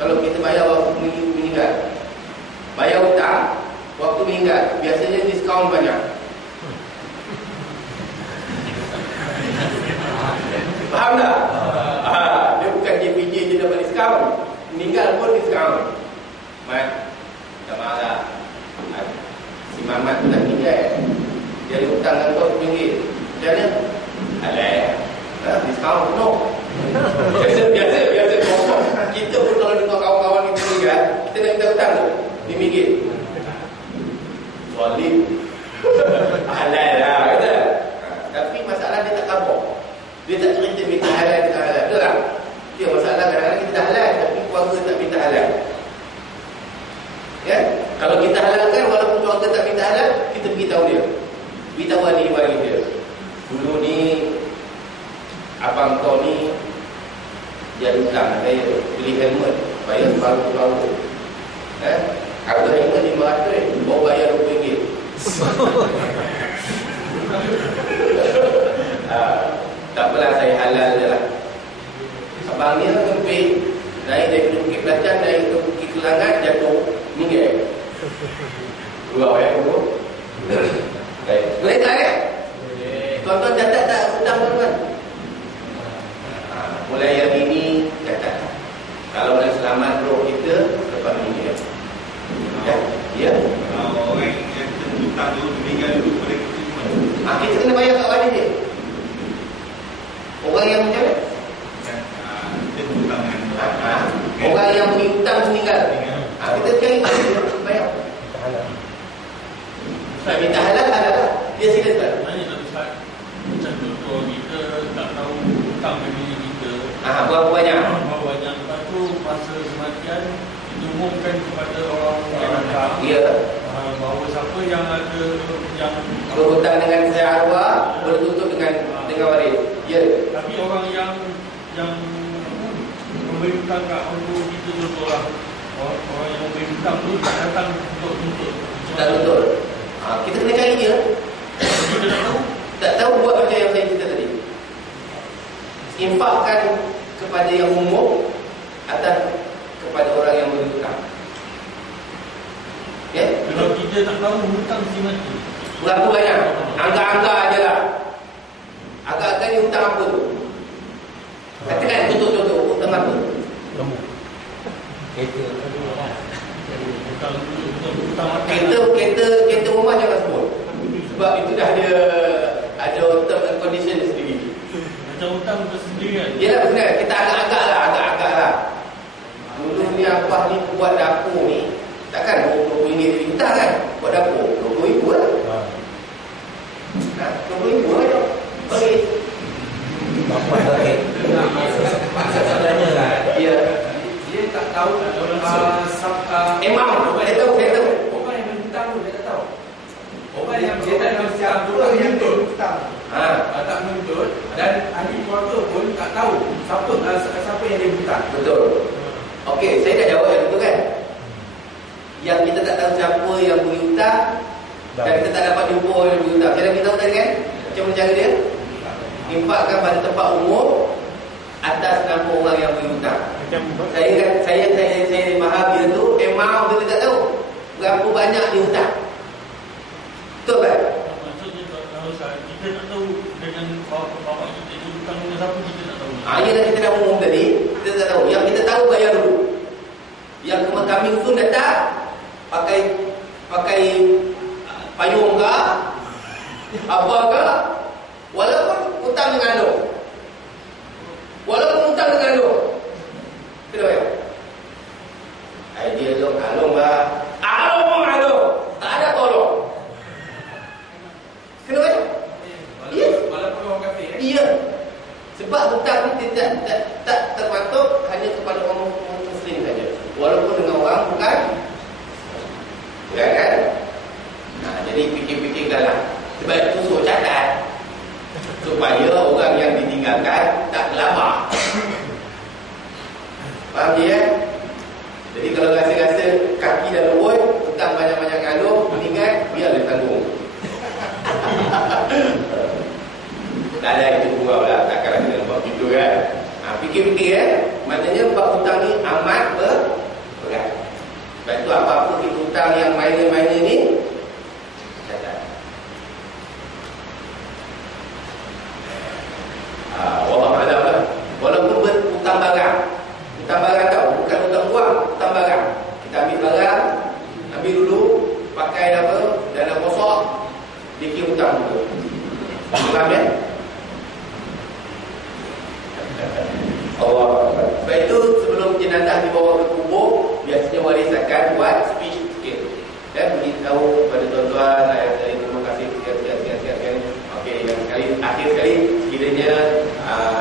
kalau kita bayar waktu meninggal, bayar hutang waktu meninggal, biasanya diskaun banyak. Faham tak? Dia bukan JPJ je dapat diskaun, meninggal pun diskaun. Mat, tak marah. Si Mamat tu tak meninggal, dia ada hutang dengan kau RM10. Macam mana? Alah, diskaun penuh. Biasa kosong. Kita pun kalau dengar kawan-kawan kita meninggal, kita nak minta hutang tu RM5. Zalim. Halal lah, kata. Tapi masalah dia tak kabur. Dia tak cerita minta halal, minta halal. Betul tak? Dia masalah kadang-kadang kita dah halal, tapi keluarga tak minta halal. Ya? Kalau kita halalkan, walaupun keluarga tak minta halal, kita beritahu dia. Beritahu ahli-ahli dia. Dulu ni abang kau ni dia ada hutang, saya beli helmet bayar separuh-separuh. Harga helmet RM500, baru bayar RM20. Tak apalah, saya halal je lah. Abang ni lah kempit, naik dari Bukit Belacan, naik ke Bukit Kelangan, jatuh meninggal. Gurau ya, gurau. Baik, boleh tak ya? Tuan-tuan catat tak hutang tuan-tuan? Mulai hari ini catat. Kalau nak selamat roh kita, lepas meninggal. Ya? Kalau orang yang hutang dulu meninggal dulu, boleh kita kena bayar kat wali dia. Orang yang macam mana? Orang yang beri hutang meninggal. Kita cari bayar. Tak minta halal, halal lah. Dia silakan. Macam contoh kita tak tahu hutang family kita. Berapa banyak? Berapa banyak. Lepas tu masa kematian kita umumkan kepada orang yang datang. Ya. Bahawa siapa yang ada yang berhutang dengan saya arwah boleh tutup dengan waris. Ya. Tapi orang yang memberi hutang kat orang kita tu lah. Orang yang memberi hutang tu tak datang untuk tuntut. Tak tutup. Kita kena cari dia. Kita tak tahu buat macam yang saya cerita tadi. Infakkan kepada yang umum, atas kepada orang yang berhutang. Ya? Kalau kita tak tahu hutang mesti mati. Berapa banyak? Angka-angka aje lah. Angka-angka ni hutang apa tu? Katakan contoh-contoh hutang apa? Lembu. Kereta rumah jangan sebut. Sebab itu dah ada term and condition sendiri. Macam hutang tersendiri kan. Yelah benar, kita agak-agak lah. Dulu ni apa ni buat dapur ni, takkan RM20 jadi hutang kan? Buat dapur RM20 lah. RM20 aja. Okey. Bapak sakit. Masalahnya lah. Ya. Dia tak tahu Memang saya tahu. orang yang berhutang tu dia tak tahu. Orang yang dia tak berhutang tu orang yang berhutang. Tak menuntut dan ahli keluarga pun tak tahu siapa yang dia hutang. Betul. Okey, saya dah jawab yang itu kan. Yang kita tak tahu siapa yang beri hutang dan kita tak dapat jumpa orang yang beri hutang. Saya dah beritahu tadi kan? Macam mana cara dia? Infakkan pada tempat umum atas nama orang yang beri hutang. Saya faham dia tu memang kita tak tahu berapa banyak dia hutang. Betul kan? Maksudnya kalau kita tak tahu dengan bapak kita ni hutang dengan siapa kita tak tahu. Ialah kita dah umum tadi, kita tak tahu. Yang kita tahu bayar dulu. Yang kami usul datang pakai payung ke apa ke, walaupun hutang dengan lo. Walaupun hutang dengan lo. Kena bayar. Idea lo along lah. Along. Tak ada tolong. Kena bayar. Ya. Walaupun orang kafir. Iya. Sebab hutang ni tak terpatok hanya kepada orang Muslim saja. Walaupun dengan orang bukan kan? Nah, jadi fikir-fikirkanlah. Sebab itu suruh catat supaya orang yang ditinggalkan tak gelabah. Faham dia? Jadi kalau rasa-rasa kaki dah lembut, hutang banyak-banyak ngandung, meninggal, biarlah tanggung. Tak ada itu gurau lah, takkanlah kita nampak begitu kan. Fikir-fikir maknanya bab hutang ni amat berat. Sebab itu apa-apa kita hutang yang minor-minor ni catat. Allah Alam lah. Walaupun hutang barang. Hutang barang tau, bukan hutang wang, hutang barang. Kita ambil barang, ambil dulu, pakai apa, dana kosong, bikin hutang dulu. Faham ya? Allah. Sebab itu sebelum jenazah dibawa ke kubur, biasanya waris akan buat speech sikit dan beritahu kepada tuan-tuan, ayah saya terima kasih sekian. Okey, yang akhir sekali sekiranya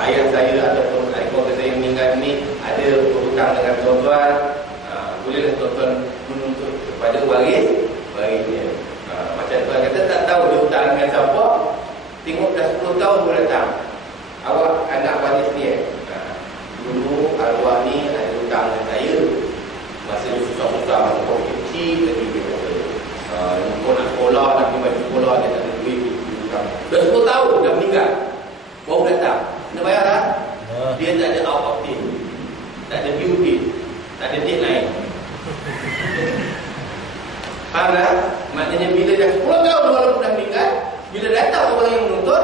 ayah saya ataupun adik keluarga saya yang meninggal ni ada berhutang dengan tuan-tuan, bolehlah tuan-tuan menuntut kepada warisnya. Macam tuan kata tak tahu dia hutang dengan siapa, tengok dah 10 tahun boleh datang. Awak anak waris ni dulu arwah ni ada hutang dengan saya. Masa dia susah-susah, masa kau kecil lagi dia kata kau nak sekolah, nak pergi baju sekolah, dia tak ada duit, dia hutang. Dah 10 tahun dah meninggal, baru datang. Kena bayar tak? Dia tak ada out of date, tak ada due date, tak ada date lain. Faham tak? Maknanya bila dah 10 tahun walaupun dah meninggal, bila datang orang yang menuntut,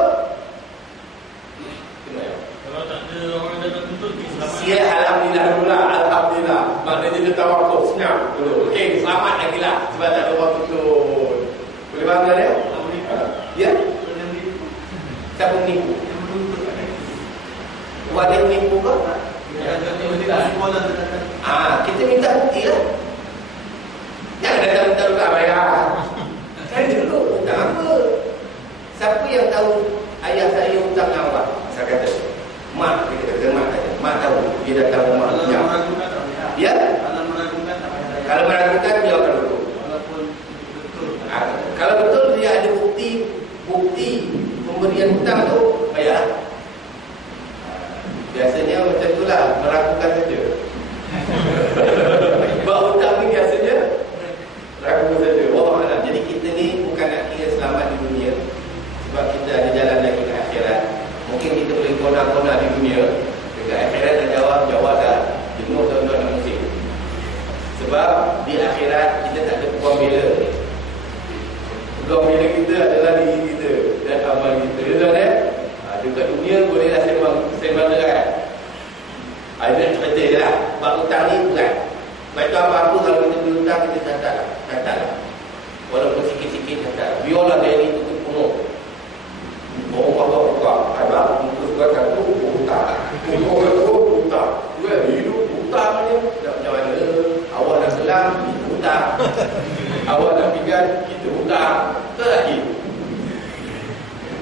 kena bayar. Kalau tak ada orang yang nak tuntut, Siap, alhamdulillah dulu lah. Alhamdulillah. Maknanya dia tawakuf, senyap dulu. Okey, selamat lagi lah. Sebab tak ada orang tuntut. Boleh faham tak dia? Ya? Siapa menipu? Wadah menipu ke? Kita minta bukti lah. Jangan datang minta juga bayar. Kan dulu hutang apa? Siapa yang tahu ayah saya hutang awak? Saya kata mak, kita kata mak saja. Mak tahu dia datang rumah. Ya? Kalau meragukan dia akan dulu. Kalau betul dia ada bukti pemberian hutang tu, bayar. Biasanya macam itulah, meragukan saja. Sebab hutang ni biasanya ragu saja. Wallahualam. Jadi kita ni bukan nak kira selamat di dunia, sebab kita ada jalan lagi ke akhirat. Mungkin kita boleh kona-kona di dunia, dekat akhirat dah jawab dah jenuh dah Sebab di akhirat kita tak ada peguam bela. Peguam bela kita adalah diri kita dan amal kita. Tuan-tuan dekat dunia bolehlah sembang dekat. Ada cerita je lah. Bab hutang ni berat. Baca apa-apa kalau kita beli hutang kita catat lah. Walaupun sikit-sikit catat. Biarlah dia ni tutup penuh. Buka. Ada untuk suka satu hutang. Orang tu hutang. Dua hidup hutang ni. Tak macam mana. Awak dah selam, hutang. Awak dah pinggan, kita hutang. Tak lagi.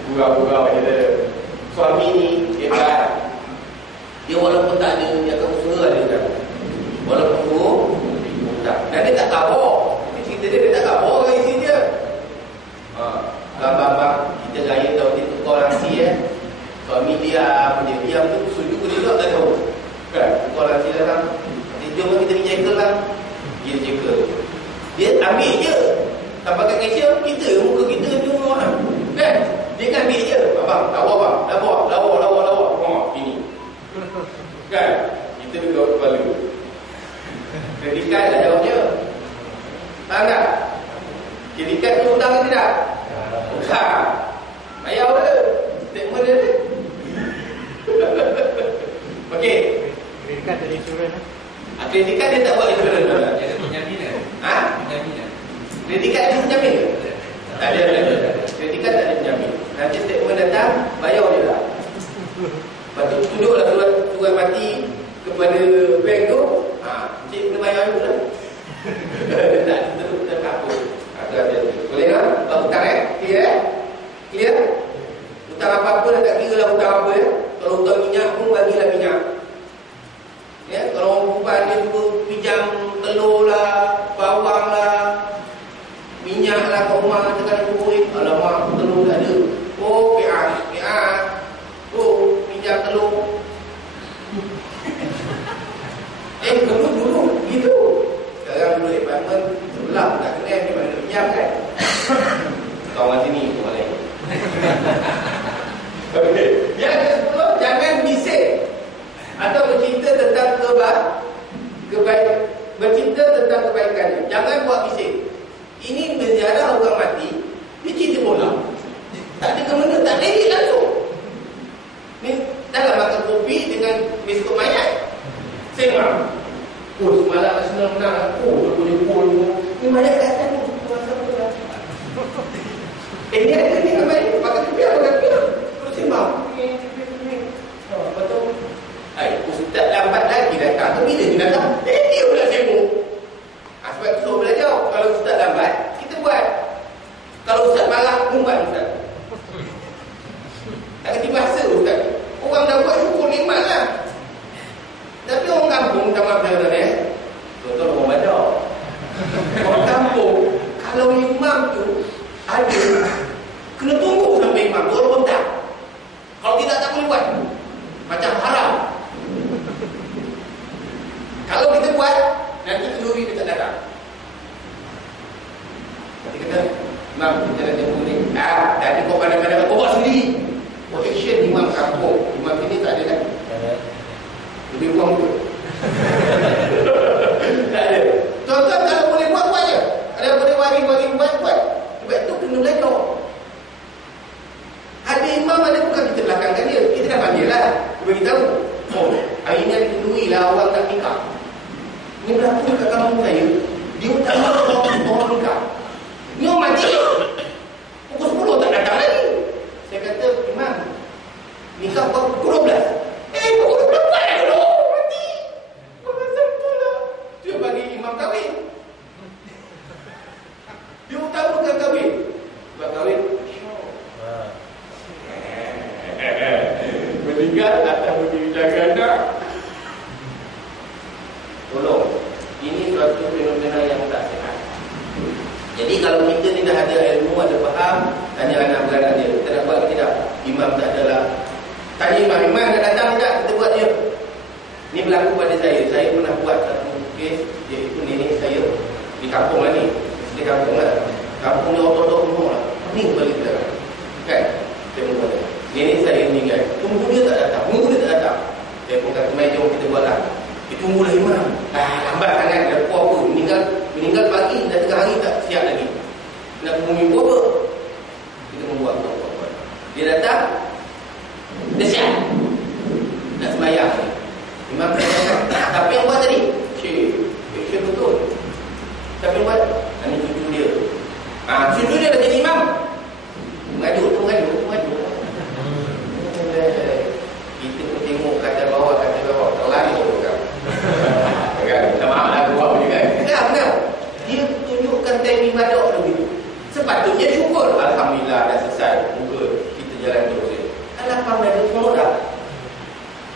Gurau-gurau je. Suami ni hebat. Dia walaupun tak ada, dia akan usaha dia kan. Walaupun hutang. Dan dia tak kabur. Cerita dia tak kabur dengan isi dia. Abang-abang kita gaya tahu dia tukar rangsi Suami dia diam tu suju dia juga tak tahu. Kan? Tukar rangsi dalam. Dia jom kita pergi checker lah. Dia checker. Dia ambil je. Tanpa kat cashier, kita muka kita jumpa orang. Kan? Dia kan ambil je. Abang, lawa. Ini. Kan? Kita dekat kepala. Kredit card lah jawabnya. Tahu tak? Kredit card tu hutang ke tidak? Hutang. Bayar ke? Statement dia ni. Okey. Kredit kad ada insurans Kredit card dia tak buat insurans. Dia ada penjaminan. Penjaminan. Kredit card ada penjamin ke? Tak ada. Kredit card tak ada penjamin. Nanti statement datang, bayar dia lah. Lepas tu tunjuklah surat mati kepada bank tu. Cik kena bayar tu lah. Tak, kita takut. Boleh tak? Hutang Clear? Hutang apa-apa dah tak kira lah hutang apa Kalau hutang minyak pun bagilah minyak. Kalau orang perempuan dia cuba pinjam telur lah, bawang lah, minyak lah kat rumah, tekan kuih. Alamak, telur tak ada. PA. Pinjam telur. Dulu gitu. Sekarang dulu apartment sebelah tak kenal di mana nak pinjam kan. Kawan sini kawan lain. Okey. Yang ke-10, jangan bising atau bercerita tentang bercerita tentang kebaikan. Jangan buat bising. Ini menziarah orang mati, dia cerita bola. Tak ada kemana, tak lerik langsung. Ni dalam makan kopi dengan biskut mayat. Sembang. Semalam Arsenal menang. Dia boleh gol. Ni mayat kat atas tu. Dia ada ni apa ni? Pakai kepiah. Terus sembang. Betul. Ustaz lambat lagi datang. Tu bila dia datang? Dia pula sibuk. Sebab tu suruh belajar. Kalau ustaz lambat, kita buat. Kalau ustaz marah, buat ustaz. Tak kerti bahasa ustaz. Orang dah buat syukur nikmat lah. Tapi orang kampung, minta maaf tuan-tuan tuan-tuan orang Badar. Orang kampung, kalau imam tu ada, kena tunggu sampai imam tu, walaupun tak. Kalau tidak, tak boleh buat. Macam haram. Kalau kita buat, nanti kenduri kita datang. Nanti kata, imam kita nak tunggu ni. Tadi kau pandang-pandang, kau buat sendiri. Protection imam kampung. Imam ini tak ada kan? Lebih buang tu. Tak ada. Tuan-tuan kalau boleh buat je. Ada boleh waring buat. Sebab tu kena belajar. Ada imam ada bukan kita belakangkan dia. Kita dah panggil lah. Dia beritahu. Hari ni ada kenduri lah orang tak nikah. Ni berlaku dekat kampung saya. Dia tak mahu orang nikah. Ni orang mati. Pukul 10 tak datang lagi. Saya kata, imam, nikah pukul 12. Pukul 12 dulu. Mati. Masa betul lah. Dia bagi imam kahwin. Dia utamakan kahwin. Sebab kahwin, meninggal atas berdiri jaga anak. Tolong. Ini suatu fenomena yang tak sihat. Jadi kalau kita ni dah ada ilmu, ada faham, tanya anak beranak dia, kita nak buat ke tidak? Imam tak adalah. Tanya imam nak datang tak? Kita buat dia. Ni berlaku pada saya. Saya pernah buat satu kes, iaitu nenek saya di kampung lah ni. Di kampung lah. Kampung ni ortodok semua lah. Ni balik kita. Kan? Saya pun buat dia. Nenek saya meninggal. Tunggu dia tak datang. Saya pun kata, jom kita buat lah. Dia tunggulah imam. Lambat sangat. Dah apa. Ni Meninggal pagi, dah tengah hari tak siap lagi. Nak bumi apa? Kita membuat apa? Dia datang, dah siap. Nak sembahyang. Imam kata, tapi yang buat tadi? Cik betul. Siapa yang buat? Ini cucu dia. Cucu dia dah jadi imam. Mengadu. Kita pun tengok kata bawah. Terlari kan. Minta maaf lah, buat juga kan. Benar. Dia tunjukkan time ibadah begitu. Sepatutnya syukur. Alhamdulillah dah selesai. Moga kita jalan terus. Alhamdulillah dah semua dah.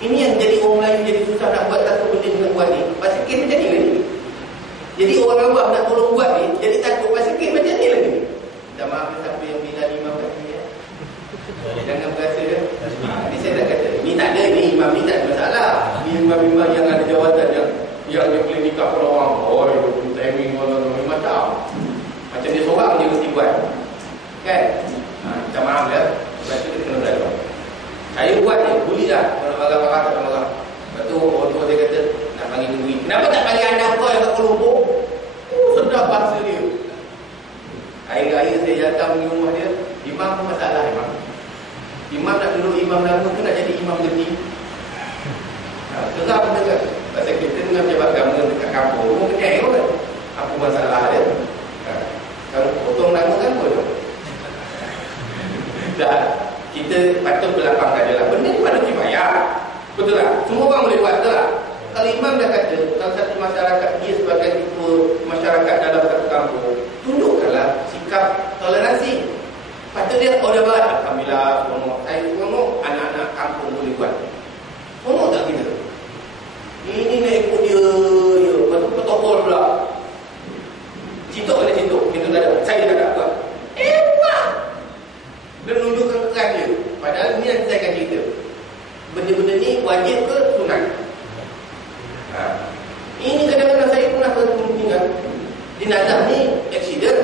Ini yang jadi orang Melayu jadi susah nak buat satu benda nak buat ni. Pasal kita jadi lagi. Jadi orang awam nak tolong buat ni, jadi takut pasal kita macam ni lagi. Minta maaf siapa yang bila imam kat sini ya. Jangan berasa dia. Ni saya dah kata, ni tak ada ni imam ni tak ada masalah. Ni imam-imam yang ada jawatan yang dia boleh nikah pada orang. Oh, dia timing macam dia seorang je mesti buat. Kan? Minta maaf ya. Sebab tu kita kena belajar. Saya buat je, boleh dah. Kalau marah-marah tak marah. Lepas tu orang tua dia kata, nak panggil negeri. Kenapa tak panggil anak kau yang kat Kuala Lumpur? Sedap bahasa dia. Air-air saya datang di rumah dia, imam pun masalah imam. Imam nak duduk imam lama ke nak jadi imam geti? Geram dekat. Pasal kita dengan pejabat agama dekat kampung, rumah kenyai pun kan? Apa masalah dia? Kalau potong lama kan boleh. Dah. Kita patut berlapangkan je lah. Benda ni pada kifayah. Betul tak? Semua orang boleh buat, betul tak? Kalau imam dah kata, kalau satu masyarakat dia sebagai ketua masyarakat dalam satu kampung, tunjukkanlah sikap toleransi. Patut dia order buat. Alhamdulillah, saya tengok anak-anak kampung boleh buat. Tengok tak kita? Ini nak ikut dia. Lepas tu petokol pula. Cintuk mana cintuk? Kita tak ada. Saya tak ada buat. Buat! Dia menunjukkan kekan dia. Padahal ni yang saya akan cerita. Benda-benda ni wajib ke sunat? Ini kadang-kadang saya pernah bertemu jenazah ni accident.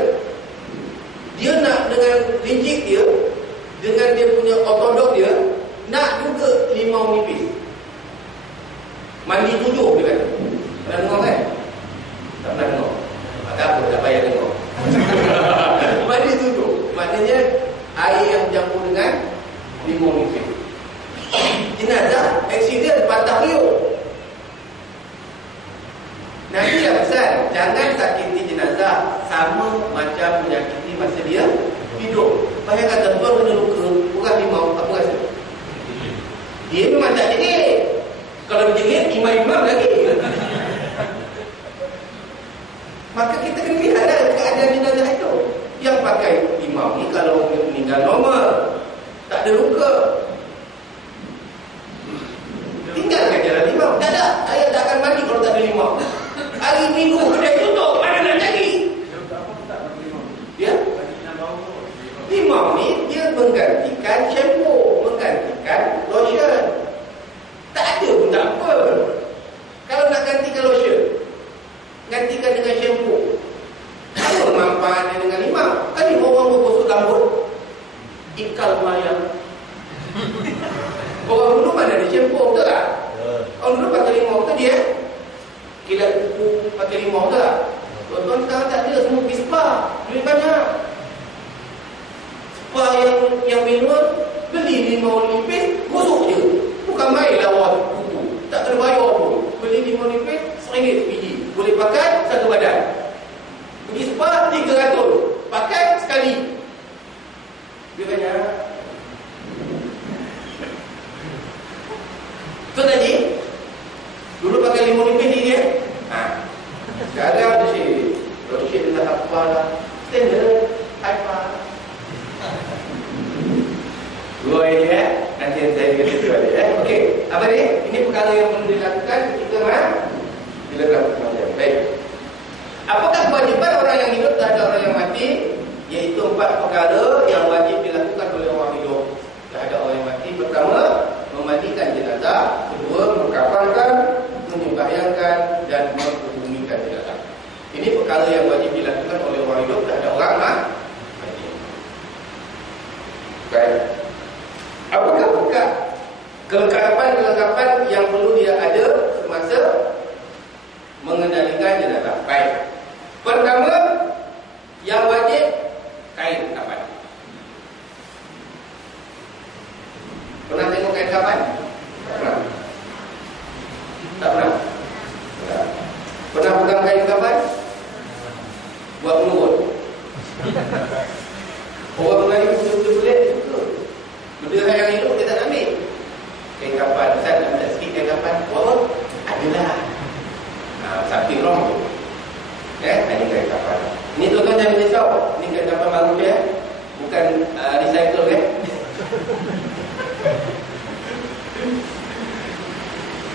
Dia nak dengan rigid dia, dengan dia punya ortodok dia, nak juga limau nipis. Mandi 7 dia kata. Pernah dengar kan? Tak pernah dengar. Maka apa? Tak payah dengar. Mandi 7. Maknanya air yang bercampur dengan limau nipis. Jenazah accident patah riuk. Nanti dah pesan, jangan sakiti jenazah sama macam menyakiti masa dia hidup. Bayangkan tuan kena luka, bukan limau, apa rasa? Dia memang tak jengit. Kalau berjengit, imam-imam lagi. Maka kita kena lihatlah keadaan jenazah itu. Yang pakai imam ni kalau meninggal normal, tak ada luka, tinggalkan jalan limau. Tak ada, saya tak akan mandi kalau tak ada limau. Hari Minggu kedai tutup, mana nak cari? Ya? Limau ni dia menggantikan shampoo, menggantikan lotion. Tak ada pun tak apa. Kalau nak gantikan lotion, gantikan dengan shampoo. Apa manfaatnya dengan limau? Kan orang bergosok rambut, ikal mayang. Orang dulu mana ada shampoo, betul tak? Orang dulu pakai limau, betul dia? Kilat kuku pakai limau, betul tak? Tuan-tuan sekarang tak ada, semua pergi spa. Duit banyak. Spa yang manual, beli limau nipis, gosok je. Bukan main lawan kuku. Tak kena bayar pun. Beli limau nipis, RM1 biji. Boleh pakai satu badan. Pergi spa, 300. Pakai sekali. Duit banyak. Betul tadi? Dulu pakai limau nipis ni dia. Sekarang Roshid dah hafal lah. Standard, hafal. Dua ini nanti saya kata dua dia. Okey, apa ni? Ini perkara yang perlu dilakukan ketika dilakukan kematian. Baik. Apakah kewajiban orang yang hidup terhadap orang yang mati? Iaitu 4 perkara yang wajib dilakukan oleh orang hidup terhadap orang yang mati. Pertama, memandikan jenazah. Kedua, mengkafankan, menyembahyangkan dan menghukumikan jenazah. Ini perkara yang wajib dilakukan oleh orang hidup terhadap orang mati. Baik. Apakah kelengkapan yang perlu dia ada semasa mengendalikan jenazah? Baik. Pertama, yang wajib kain kapan. Pernah tengok kain kapan? Tak pernah. Tak pernah. Pernah pegang kain kapan? Buat menurut. Orang Melayu betul-betul boleh suka. Benda yang hidup kita tak ambil. Kain kapan, Ustaz nak minta sikit kain kapan. Oh, adalah. Something wrong tu. Ini kain kapan. Ini tuan-tuan jangan risau. Ini kain kapan baru dia. Bukan recycle kan.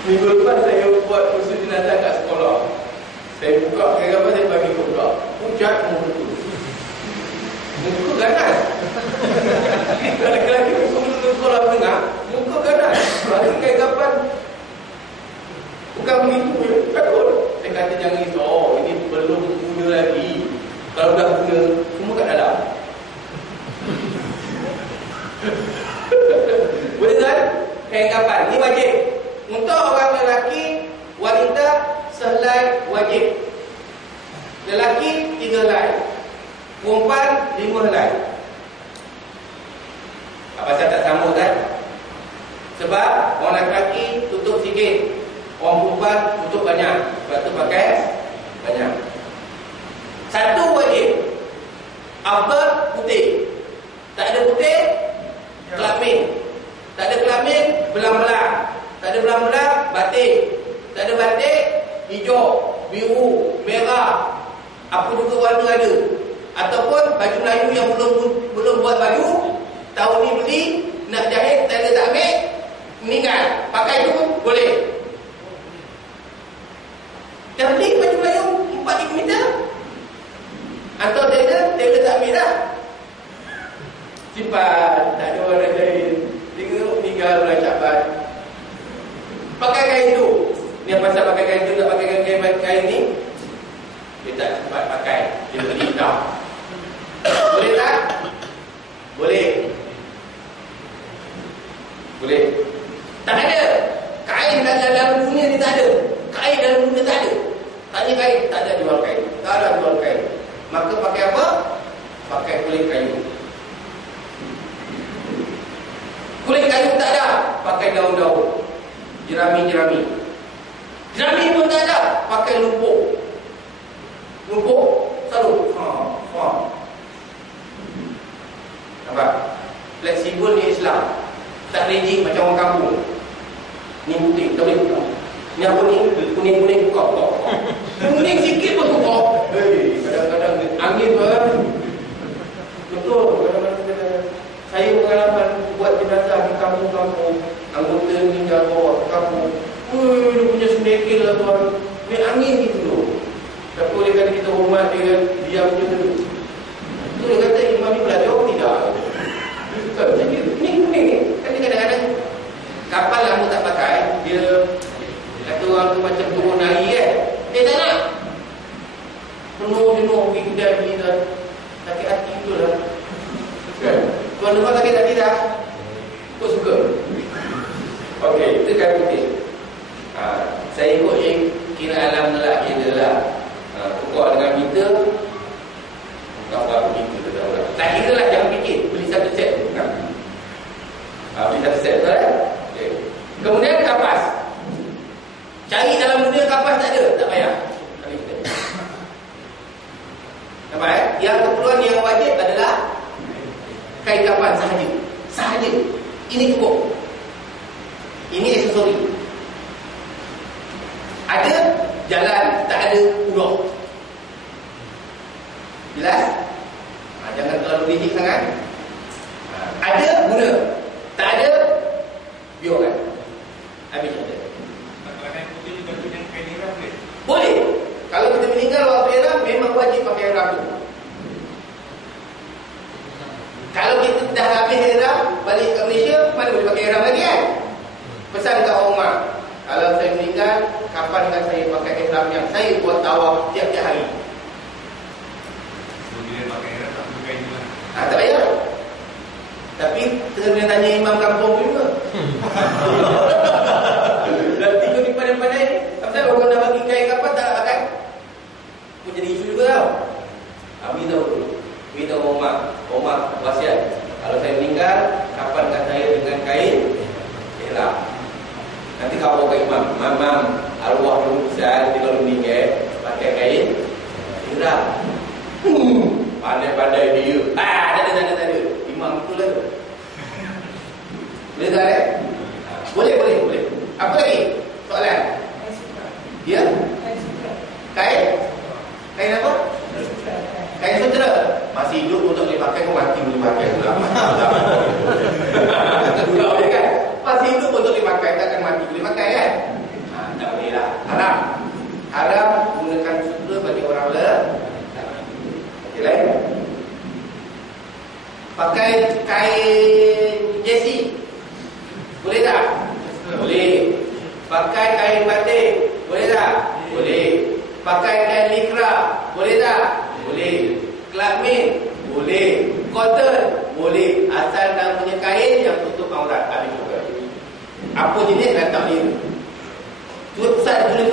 Minggu lepas saya buat kursus jenazah kat sekolah. Saya buka kain kapan, saya bagi buka. Pucat muka. Muka ganas. Kalau lelaki muka sekolah tengah, muka ganas. Bagi kain kapan. Bukan begitu, takut. Saya kata jangan risau. Oh, ini belum guna lagi. Kalau dah guna, semua kat dalam. Boleh tak? Kain kapan? Ini wajib. Untuk orang lelaki, wanita sehelai wajib. Lelaki 3 helai, perempuan 5 helai. Apa saya tak sambung kan? Sebab orang lelaki tutup sikit, orang perempuan tutup banyak. Sebab tu pakai banyak. Satu wajib, afdal putih. Tak ada putih, kelamin. Tak ada kelamin, belang-belang. Tak ada belang-belang, batik. Tak ada batik, hijau, biru, merah. Apa juga warna ada. Ataupun baju Melayu yang belum buat baju, tahun ni beli, nak jahit, tak ambil, meninggal. Pakai tu boleh. Dah beli baju Melayu 4-5 meter. Atau tailor tak ambil dah. Simpan, tak ada orang jahit. Tengok meninggal bulan Syaban. Pakai kain tu. Ni apa pasal pakai kain tu, tak pakai kain ni? Dia tak sempat pakai. Dia beli hitam. Boleh tak? Boleh. Boleh. Tak ada. Kain dalam dunia ni tak ada. Kain dalam dunia tak ada. Tanya kain, tak ada jual kain. Tak ada jual kain. Maka pakai apa? Pakai kulit kayu. Kulit kayu tak ada. Pakai daun-daun. Jerami-jerami. Jerami pun tak ada. Pakai lumpur. Lumpur selalu nampak? Fleksibel ni Islam. Tak rigid macam orang kampung. Ni putih, tak boleh buka. Ni apa ni? Kuning-kuning buka. Kuning sikit pun buka. Kadang-kadang angin pun. Betul. Kadang-kadang saya pengalaman buat jenazah di kampung-kampung. Anggota meninggal bawa ke kampung. Dia punya sendekil lah tuan. Ni angin gitu tu. Tak boleh kata kita hormat dia kan. Diam je dulu. Tu dia kata imam ni belajar tidak. Jadi ni kuning ni. Kan kadang-kadang kapal lama tak pakai. Dia kata orang tu macam turun air kan. Dia tak nak. Penuh-penuh pergi kedai beli dah. Sakit hati tu lah. Kan? Tuan rumah sakit hati dah. Kau suka? Okey, itu kain putih. Saya ikut yang kira alam lelaki dia lah. Tukar dengan meter. Bukan berapa meter tu dah orang. Tak kira lah, jangan fikir. Beli satu set tu. Beli satu set tu lah. Okay. Kemudian kapas. Cari dalam dunia kapas tak ada. Tak payah. Nampak Yang keperluan yang wajib adalah kain kapan sahaja. Sahaja. Ini cukup. Ini aksesori. Ada jalan, tak ada udah. Jelas? Jangan terlalu rigid sangat. Ada, guna. Tak ada, biarkan. Habis ada. Kalau kain putih juga guna kain hiram boleh? Boleh. Kalau kita meninggal waktu hiram, memang wajib pakai hiram tu. Kalau kita dah habis hiram, balik ke Malaysia, mana boleh pakai hiram lagi kan? Pesan kat rumah, kalau saya meninggal, kapan saya pakai ihram yang saya buat tawaf tiap-tiap hari? So, bila pakai ihram tak perlu kain juga. Tak payah. Tapi kena tanya imam kampung juga. Dan tiga ni pandai-pandai ni, pasal orang dah bagi kain kapan tak nak pakai? Pun jadi isu juga tau. tak? Pandai-pandai dia. Tak ada. Imam betul lah tu. Boleh tak? Boleh. Apa lagi? Soalan? Ya? Kain apa? Kain sutera. Masih hidup untuk dipakai, kau mati boleh pakai pula. Tak boleh kan? Masih hidup untuk dipakai, takkan mati boleh pakai kan? Tak boleh lah. Haram menggunakan sutera bagi orang lain. Okey lain. Pakai kain jersey. Boleh tak? Boleh. Pakai kain batik. Boleh tak? Boleh. Pakai kain likra. Boleh tak? Boleh. Kelakmin. Boleh. Cotton. Boleh. Asal namanya kain yang tutup aurat. Habis juga. Apa jenis dan tak boleh. Ustaz tulis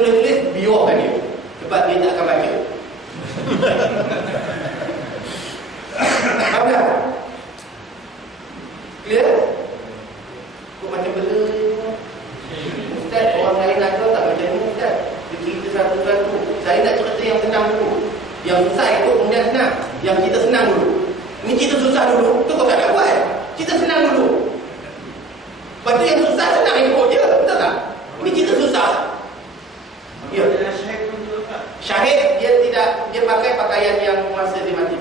biarkan dia. Sebab dia tak akan baca. Faham tak? Clear? Kau macam bela Ustaz, orang lain nakal tak macam ni Ustaz. Dia cerita satu-satu. Saya nak cerita yang senang dulu. Yang susah ikut kemudian senang. Yang kita senang dulu. Ni cerita susah dulu, tu kau tak nak buat. Cerita senang dulu. Lepas tu yang susah senang ikut je. Betul tak? Ni cerita susah. Ya. Syahid dia pakai pakaian yang masa dia mati.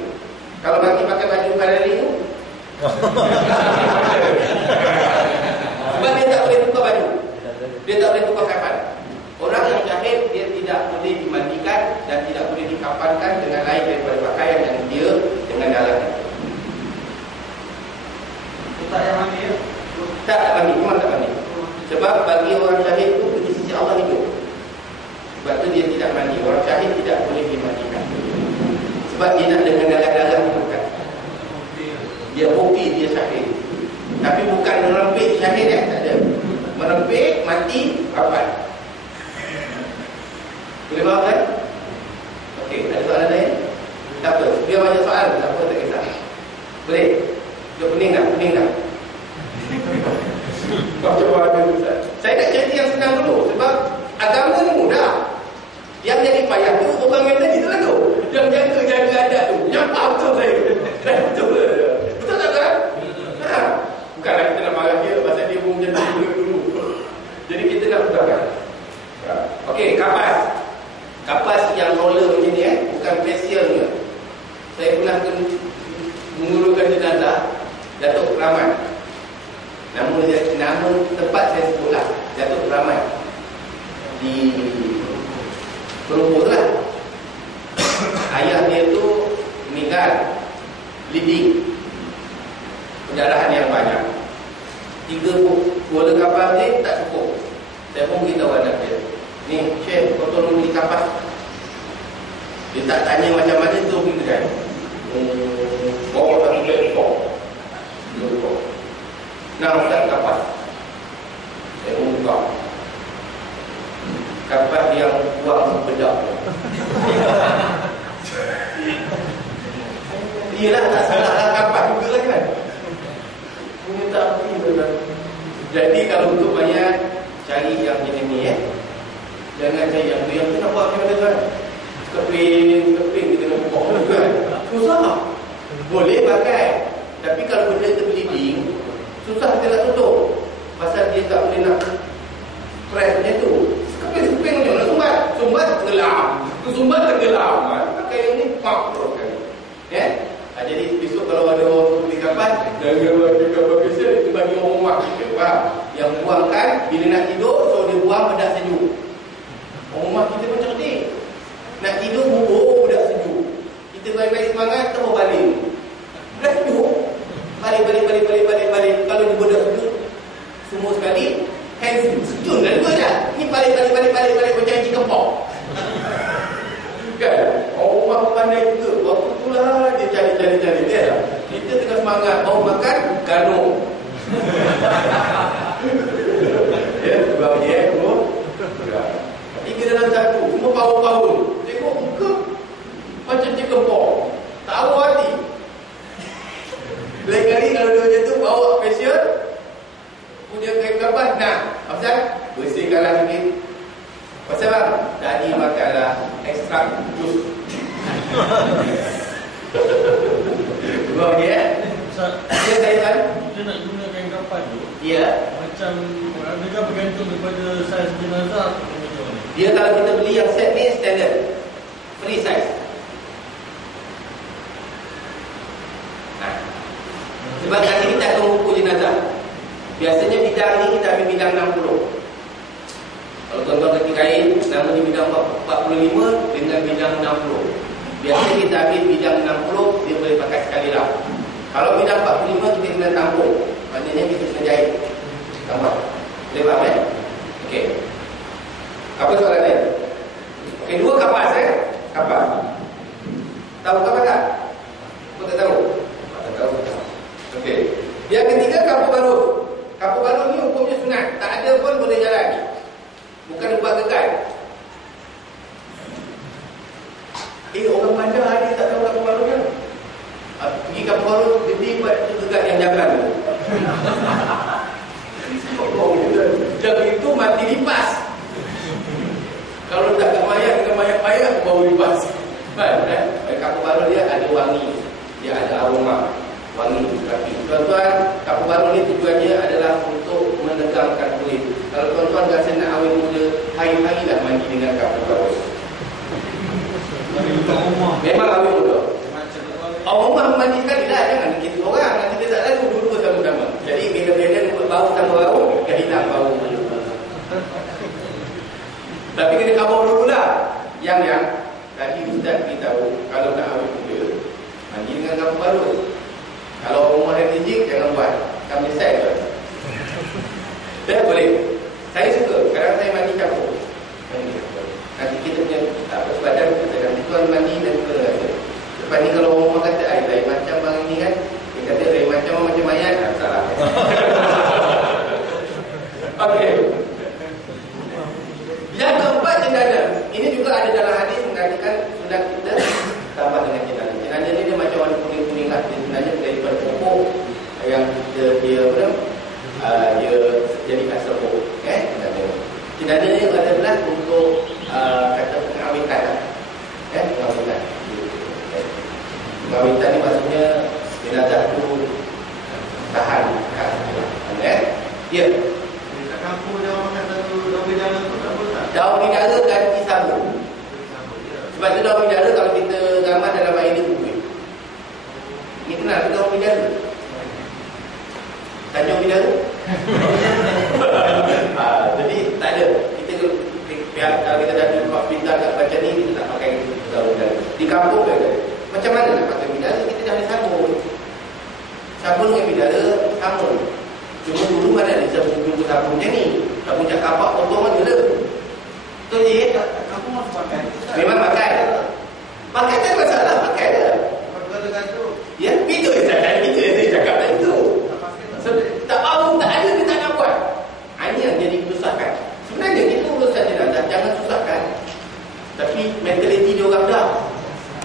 Kalau mati pakai baju Ferrari tu. Sebab dia tak boleh tukar baju. Dia tak boleh tukar kafan. Orang yang syahid dia tidak boleh dimandikan dan tidak boleh dikafankan dengan lain daripada pakaian yang dia dengan dalam. Tak yang mandi ya? Tak mandi, memang tak mandi. Sebab bagi orang syahid itu di sisi Allah hidup. Sebab tu dia tidak mandi. Orang syahid tidak boleh dimandikan. Sebab dia nak dengan dalam-dalam bukan. Dia bukti dia syahid. Tapi bukan merempik syahid tak ada. Merempik, mati, rapat. Boleh faham kan? Okey, ada soalan lain? Tak apa, dia banyak soalan, tak apa, tak kisah. Boleh? Dia pening tak? Kau cuba ada Ustaz. Saya nak cerita yang senang dulu. Sebab agama ni mudah. Yang jadi payah tu orang yang tadi tu lah tu. Yang jaga adat tu. Yang faham tu saya. Betul tak kan? Bukanlah kita nak marah dia pasal dia pun jadi dulu. Jadi kita nak putahkan. Okey, kapas yang roller macam ni bukan facial ke. Saya pernah menguruskan jenazah Datuk Rahman. Nama tempat saya sebutlah Datuk Rahman di Perumur lah. Ayah dia tu meninggal bleeding, pendarahan yang banyak. 3 bola kapas ni tak cukup. Saya pun beritahu anak dia, ni Syekh, kau tolong beli kapas. Dia tak tanya macam mana tu kita kan. Bawa satu platform. Nah, Ustaz kapas. Saya pun buka. Kapas yang buang bedak. Iyalah, tak salah lah kapas juga lah kan. Punya tak apa. Jadi kalau untuk banyak cari yang jenis ni jangan cari yang tu. Yang tu nak buat macam mana kan? Keping kita nak buka kan. Susah. Boleh pakai. Tapi kalau benda terbleeding, susah kita nak tutup. Pasal dia tak boleh nak press macam tu. Keping macam nak sumbat tenggelam. Pakai yang ni pump terus kali. Jadi besok kalau ada orang beli kapas, jangan bagi kapas biasa, itu bagi orang rumah kita, faham? Yang buangkan bila nak tidur, so dia buang bedak sejuk. Orang rumah kita pun cerdik. Nak tidur, bedak sejuk. Kita baik-baik semangat, terus balik. Bedak sejuk. Balik. Kalau dia bedak sejuk, semua sekali, hands sejun dah dua dah. Ni balik macam haji kempok. Kan? Orang rumah pun pandai juga. Waktu itulah dia cari dia. Kita tengah semangat mau makan gano. Sebab dia tu 3 dalam 1. Semua power. Tengok muka macam dia kempok. Tahu hati. Lain kali kalau dia macam tu bawa facial, punya kain kapas, apa bersihkanlah sikit. Pasal apa? Tadi makanlah ekstrak jus. Dua dia. Ustaz, Ya saya kita nak gunakan kapal tu, Ya. macam adakah bergantung daripada saiz jenazah atau macam mana? Dia kalau kita beli yang set ni standard. Free size. Nah. Sebab nanti kita akan mengukur jenazah. Biasanya bidang ni kita ambil bidang 60. Kalau tuan-tuan kaki kain, nama ni bidang 45 dengan bidang 60. Biasanya kita ambil bidang 60, dia boleh pakai sekali lah. Kalau bidang 45 kita kena tampung. Maknanya kita kena jahit. Tambah. Boleh faham kan? Okey. Apa soalan lain? Okey, dua kapal saya. Kapal. Tahu kapal tak? Kau tak tahu? Tak tahu. Okey. Yang ketiga kapal baru. Kapal baru ni hukumnya sunat. Tak ada pun boleh jalan. Bukan buat gegai. Orang pandang hari tak tahu kapal baru kan? Pergi kapal baru, gede buat gegai yang jalan tu. Jam itu mati lipas. Kalau tak kat mayat dengan mayat-mayat baru lipas. Kan? Kapal baru dia ada wangi. Dia ada aroma. Wangi rapi. Tuan-tuan, kapal baru ni tujuannya adalah untuk menegangkan kulit. Kalau tuan-tuan rasa nak awet muda, hari-harilah mandi dengan kapal baru. Memang awet muda. Rumah mandi sekali lah. Jangan kita orang. Nanti kita tak lalu dulu sama-sama. Jadi bila-bila bau tambah bau, dia hilang bau. Tapi kena kawal dulu lah. Yang tadi Ustaz beritahu, kalau nak awet muda, mandi dengan kapal baru. Kalau rumah religius, jangan buat. Kamu decide tu. Tak boleh. Saya suka. Kadang saya mandi campur. Nanti kita punya badan kita nanti tuan mandi dan kita rasa. Lepas ni kalau orang kata air macam bang ini kan, dia kata air macam mayat. Salah. Okey. Yang keempat jenazah. Ini juga ada dalam hadis mengatakan sunat kita tambah dengan jenazah. Jenazah ni dia macam warna kuning-kuning lah. Dia sebenarnya daripada pokok yang dia jadi kasar pokok. Jenazah ni adalah untuk kata pengawitan lah. Pengawitan. Pengawitan ni maksudnya jenazah tu tahan. Ya. Kat kampung dia orang kata tu daun bidara tu tak boleh tak? Daun bidara ganti sabun. Sebab tu daun bidara kalau kita gambar dalam air dia kubik. Ni kenal ke daun bidara? Tanjung bidara? Jadi tak ada. Kalau kita dah buat bidara kat macam ni, kita tak pakai daun bidara. Di kampung ke? Macam mana nak pakai bidara? Kita dah ada sabun. Sabun dengan bidara sama. Cuma dulu mana ada sabun sabun macam ni. Sabun cak kapak potong aja dah. Betul je? Kamu masih pakai? Memang pakai. Pakai tak masalah, pakai dah. Kalau gantung. Ya, itu je saya cakap tadi tu. Tak mahu, tak ada, dia tak nak buat. Ini yang jadi susahkan. Sebenarnya itu urusan jenazah, jangan susahkan. Tapi mentaliti dia orang dah.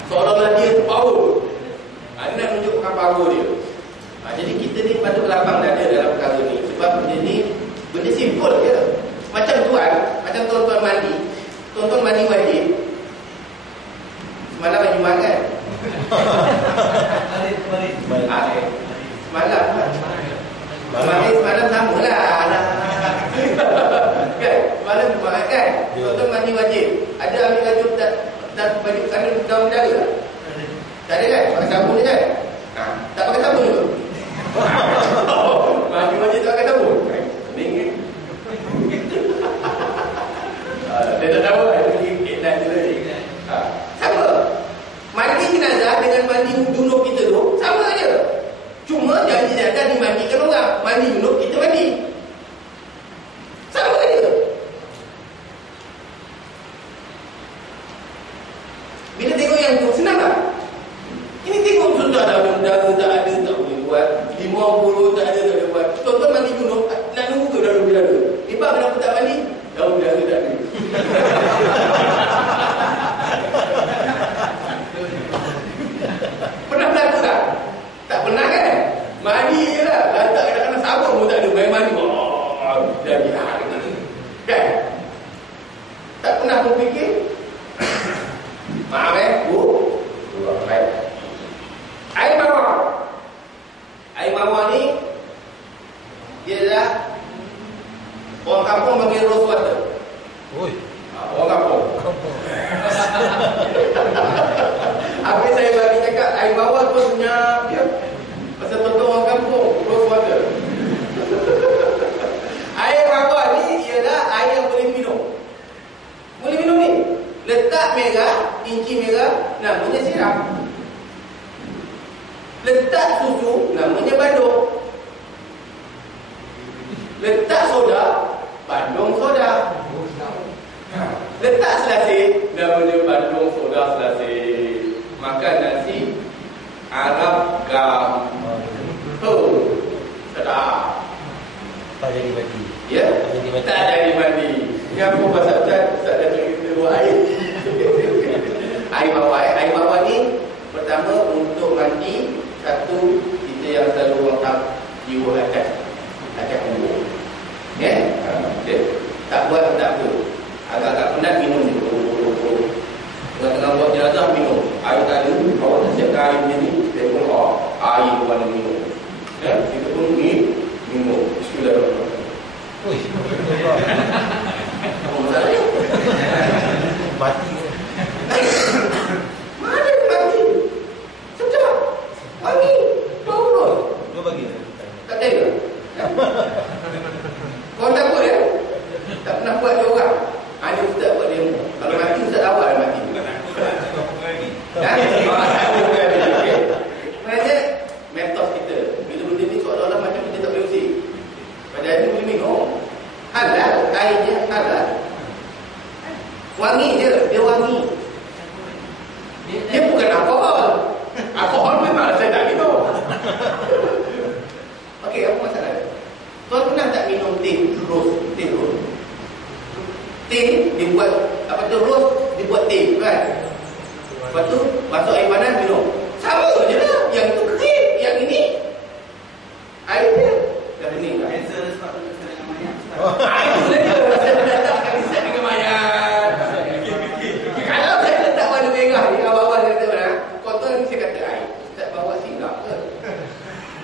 Seolah-olah dia power. Dia nak tunjukkan power dia. Jadi kita ni patut lapang dada dalam perkara ni. Sebab benda ni benda simple je. Macam tuan-tuan mandi. Tuan-tuan mandi wajib. Semalam hari Jumaat kan? Semalam sama lah. Kan? Semalam Jumaat kan? Tuan-tuan mandi wajib. Ada ambil baju dan baju kanan daun bidara? Tak ada kan? Pakai sabun je kan? Tak pakai sabun juga? Mandi wajib tak pakai sabun? Pening kan? Dia tak tahu kan? Dia je tadi. Sama. Mandi jenazah dengan mandi junub kita tu sama je. Cuma janji jenazah dimandikan orang. Mandi junub kita mandi. Sama je. Bila tengok yang tu senang tak? Ini tengok sudah dah benda tak ada tak boleh buat. 50 tak ada tak boleh buat. Tuan-tuan mandi junub nak nunggu ke dalam bidara? Ibak kenapa tak mandi? Dalam bidara tak ada. Pernah berlaku tak? Tak pernah kan? Mandi je lah. Lantak kadang-kadang sabun pun tak ada. Main mandi. Jadi kan? Tak pernah berfikir? Maaf Bu, merah, namanya sirap. Letak susu, namanya bandung. Letak soda, bandung soda. Letak selasih, namanya bandung soda selasih. Makan nasi Arab gam. Sedap. Tak jadi mati. Ya? Tak jadi mandi. Yang aku pasal Ustaz dah cerita buat air. Air bawah ni pertama untuk mandi. Satu, kita yang selalu orang jiwa atas kubur. Ya? Tak buat tak apa. Agak-agak penat minum je. Tengah buat jenazah minum. Air tak ada, awak tak siapkan air macam ni. Dia pun air buat minum. Ya? Kita pun minum. Bismillahirrahmanirrahim. Apa masalahnya? Mati. Mana dia mati? Sedap. Wangi. Bau pun. Dua bagi. Tak tega. Kau takut ya? Tak pernah buat dia orang. Ada ustaz buat demo. Kalau mati ustaz awal mati. Maksudnya metode kita. Bila benda ni seolah-olah macam kita tak boleh usik. Padahal dia boleh minum. Halal. Airnya halal. Wangi je. Dia wangi. Dia bukan alkohol. Alkohol memang saya tak minum. Okey, apa masalah? Tuan pernah tak minum teh ros? Teh ros. Teh dibuat apa tu, ros dibuat teh kan? Lepas tu masuk air panas minum. Sama je lah. Yang itu kering, yang ini air dia dah kening kan? Air tu dia. Saya datang kali set dengan mayat. Kalau saya letak warna merah ni awal-awal dia kata mana? Kotor ni saya kata air. Tak bawa singgah ke?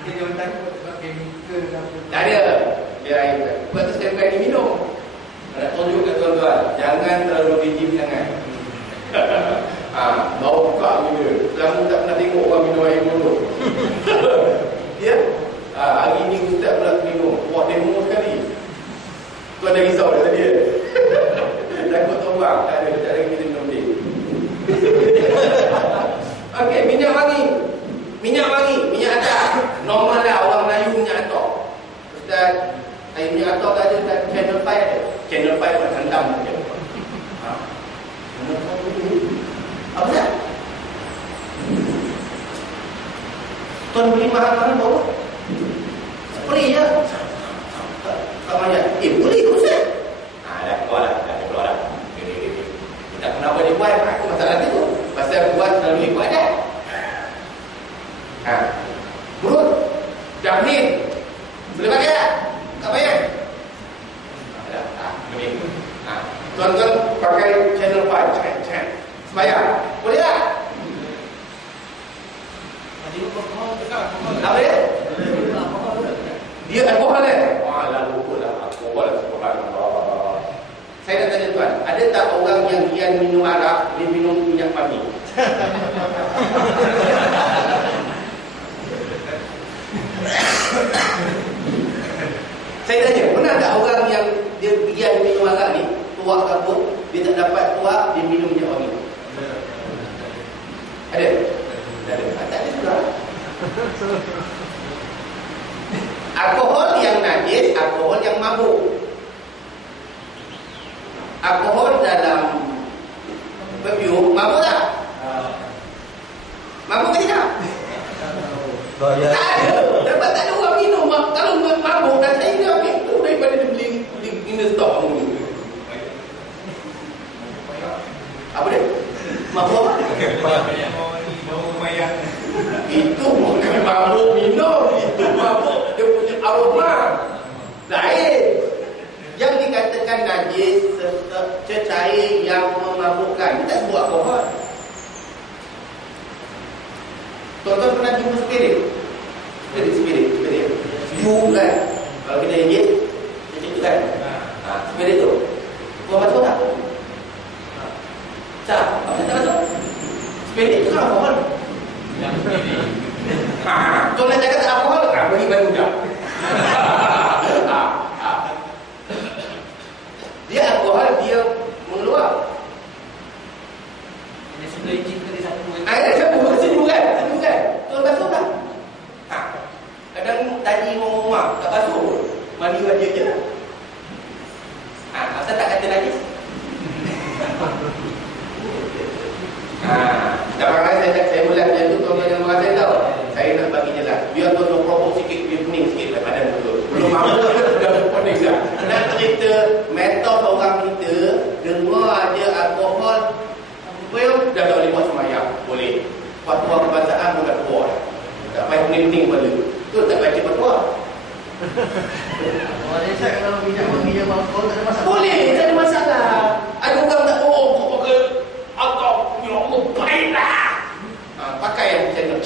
Dia jangan takut sebab chemical ke apa. Tak ada. Biar air bukan. Sebab tu saya bukan ni minum. Nak tunjuk kat tuan-tuan, jangan terlalu rigid sangat. Bau buka gila. Selama tak pernah tengok orang minum air mulut. Ya? Hari ni ustaz pula minum. Wah, demo sekali. Tuan dah risau dah tadi. Takut tuan. Tak ada, tak ada kita minum teh. Okey, minyak wangi. Minyak wangi, minyak atar. Normal lah orang Melayu minyak atar. Ustaz, air minyak atar tak ada, Channel 5 ada. Channel 5 buat hantam saja. Apa tak? Tuan beli mahal-mahal bawa spray je. Tak banyak. Boleh ke Ustaz? Dah keluar lah. Tak kenapa dia buat. Aku masalah tu. Pasal buat selalu ikut adat. Mulut Jahmin boleh pakai tak? Tak payah. Tuan-tuan pakai channel 5 sembahyang boleh tak? Apa dia? Dia alkohol wah lalu pula alkohol. Subhanallah. Saya nak tanya tuan, ada tak orang yang dia minum arak, dia minum minyak wangi? Saya tanya, pernah tak orang yang dia minum arak ni, tuak ke apa, dia tak dapat tuak, dia minum minyak wangi? Ada? Tak ada. Tak ada juga. Alkohol yang najis, alkohol yang mabuk. Alkohol dalam perfume, mabuk tak? Mabuk ke tidak? Tak ada. Dapat tak ada orang minum. Kalau mabuk dan saya dia ambil tu daripada dia beli in the store ni. Apa dia? Mabuk apa? Itu bukan mabuk minum. Itu mabuk dia punya aroma. Lain. Yang dikatakan najis cecair yang memabukkan. Kita tak sebut alkohol. Tuan-tuan pernah jumpa spirit? Spirit. You kan? Kalau kita ingat, macam tu kan? Spirit tu. Kau masuk tak? Tak? Apa tak masuk? Spirit tu kan alkohol? Yang spirit. Tuan nak cakap tak alkohol? Bagi baru dah. Dia alkohol, dia mengeluar. Dia sudah izin Air campur sejuk kan? Sejuk kan? Tuan basuh tak? Kadang tadi orang rumah tak basuh pun. Mandi wajib je lah. Asal tak kata najis? Sekarang saya mula macam tu, tuan-tuan yang merasa tahu. Saya nak bagi jelas. Biar tuan-tuan propok sikit, biar pening sikit lah badan betul. Belum mampu dah pening dah. Nak cerita metode orang kita, dengar ada alkohol, dah tak boleh buat sembahyang. Boleh. Fatwa kebangsaan pun dah keluar. Tak payah pening-pening pada tu. Tu tak baca fatwa. Malaysia kalau minyak wangi yang alkohol tak ada masalah. Boleh, tak ada masalah. Ada orang tak kau pakai alkohol, ya Allah, baiklah. Pakai yang macam ni.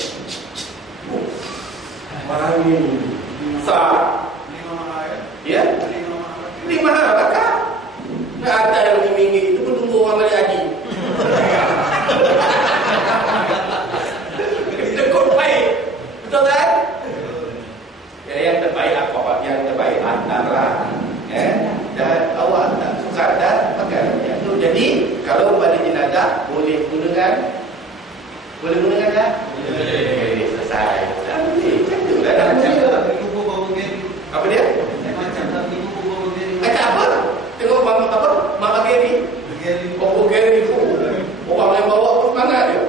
Mari. Sah. Ya? Beli mahal bakar. Nak ada yang RM5 itu pun tunggu orang balik haji. Tekut baik. Betul kan? Yang terbaik apa? Yang terbaik antara dan awak tak suka dah pakai yang tu. Jadi kalau pada jenazah boleh gunakan tak? Boleh. Selesai. Macam tu lah. Apa dia? Macam apa? Tengok Mama Gary. Oh Gary tu. Orang yang bawa pun mana dia?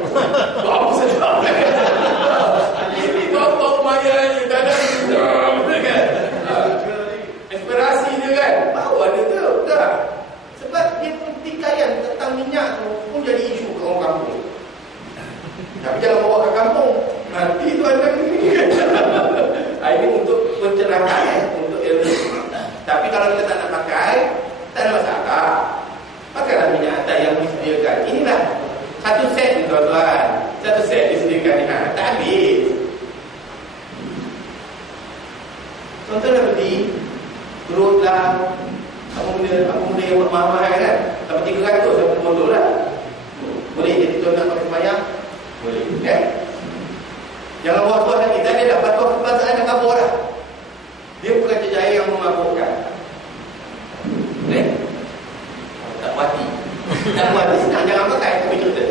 Bawa sedap. Bawa maya je. Tak ada. Inspirasi dia kan. Bawa dia tu. Tak. Sebab dia pertikaian tentang minyak tu pun jadi isu ke orang kampung. Tapi jangan bawa ke kampung. Nanti tu ada ini. Ini untuk pencerahan, untuk ilmu. Tapi kalau kita tak nak pakai, tak ada masalah. Pakailah minyak atas yang disediakan. Inilah satu set ni tuan-tuan. Satu set disediakan ni. Tak habis. Tuan-tuan dah beli perut lah. Apa benda yang mahal-mahal kan? Tapi 300 saya pun lah. Boleh jadi tuan nak pakai sembahyang? Boleh. Okay? Jangan buat-buat lagi. Dan dia dah patuh kebangsaan yang kabur lah. Dia bukan jejaya yang memabukkan. Tak puati. Tak puati. Senang. Jangan pakai. Tapi cerita.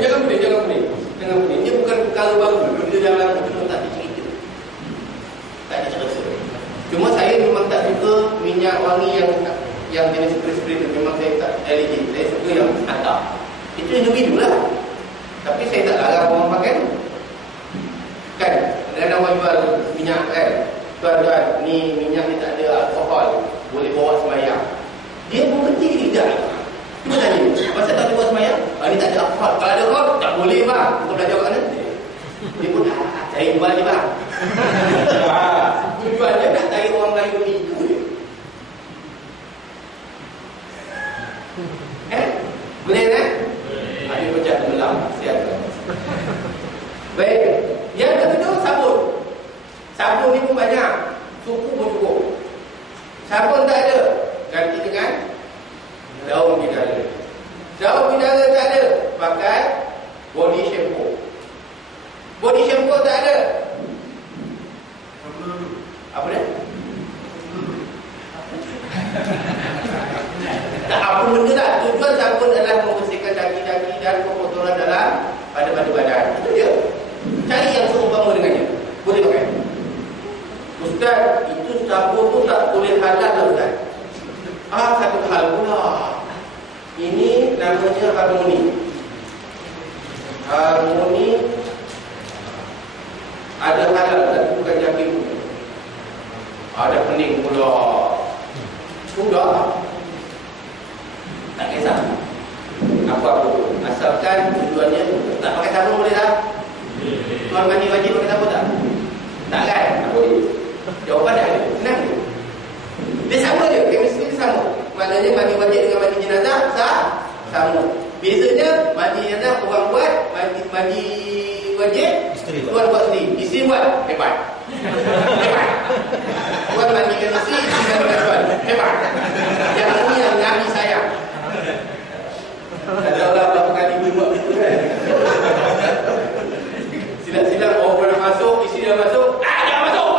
Jangan pening. Dia bukan perkara baru. Dia jangan tak dicerita. Tak dicerita. Cuma saya memang tak suka minyak wangi yang jenis spray-spray tu. Memang saya tak allergic. Saya suka yang atap. Itu individu lah. Tapi saya tak larang orang pakai tu. Kan? Kadang-kadang orang jual minyak kan. Tuan-tuan, ni minyak ni tak ada alkohol. Boleh bawa sembahyang. Dia pun kecil tidak. Cuma tanya, masa tak ada bawa sembahyang? Ni tak ada alkohol. Kalau ada alkohol, tak boleh bang. Untuk belajar kat mana? Dia pun saya jual je bang. Tujuannya nak cari orang lain beli itu je. Boleh kan? Ada macam melam. Siap. Baik. Yang kedua sabun. Sabun ni pun banyak. Suku pun cukup. Sabun tak ada, ganti dengan daun bidara. Daun bidara tak ada, pakai body shampoo. Body shampoo tak ada. Apa dia? Tak apa benda tak. Tujuan sabun adalah membersihkan daging-daging dan kotoran dalam pada badan. Itu dia. Cari yang seumpama dengannya. Boleh pakai. Ustaz, itu sabun tu tak boleh halal lah Ustaz. Satu hal pula. Ini namanya harmoni. Harmoni ada halal tapi bukan yakin. Ada pening pula. Sudah. Tak kisah. Apa-apa pun. Asalkan tujuannya tak pakai sabun boleh tak? Tuan mandi wajib pakai sabun tak? Tak kan? Tak boleh. Jawapan dia ada. Senang je. Dia sama je. Chemistry dia sama. Maknanya mandi wajib dengan mandi jenazah sama. Bezanya mandi jenazah orang buat, mandi wajib tuan buat sendiri. Isteri buat hebat. Hebat. Tuan mandikan isteri, isteri mandikan tuan. Hebat. Yang ini yang Nabi sayang. Ada orang berapa kali buat begitu kan? Silang-silang orang nak masuk, isteri dah masuk. Jangan masuk.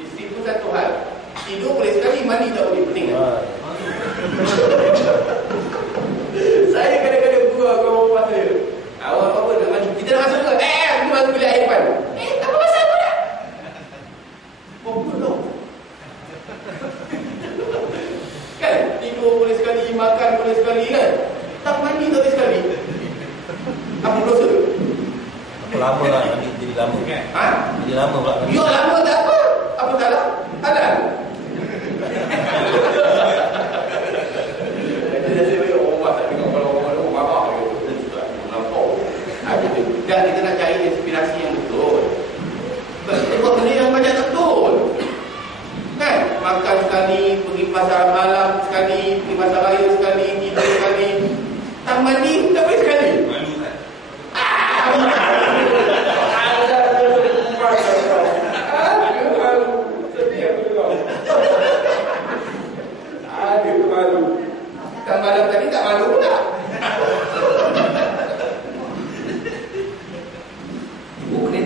Isteri pun satu hal. Tidur boleh sekali, mandi tak boleh. Pening kan? Saya kadang-kadang lama lah, nanti jadi lama. Ha? Jadi lama pula. Ya lama tak apa. Apa salah? Halal. Dan kita nak cari inspirasi yang betul. Kita buat benda yang banyak betul. Kan? Makan sekali, pergi pasar malam sekali, pergi pasar raya sekali, tidur sekali. Tak mandi, tak boleh sekali. Malu kan? Tak malam tadi tak malu pula. Bukan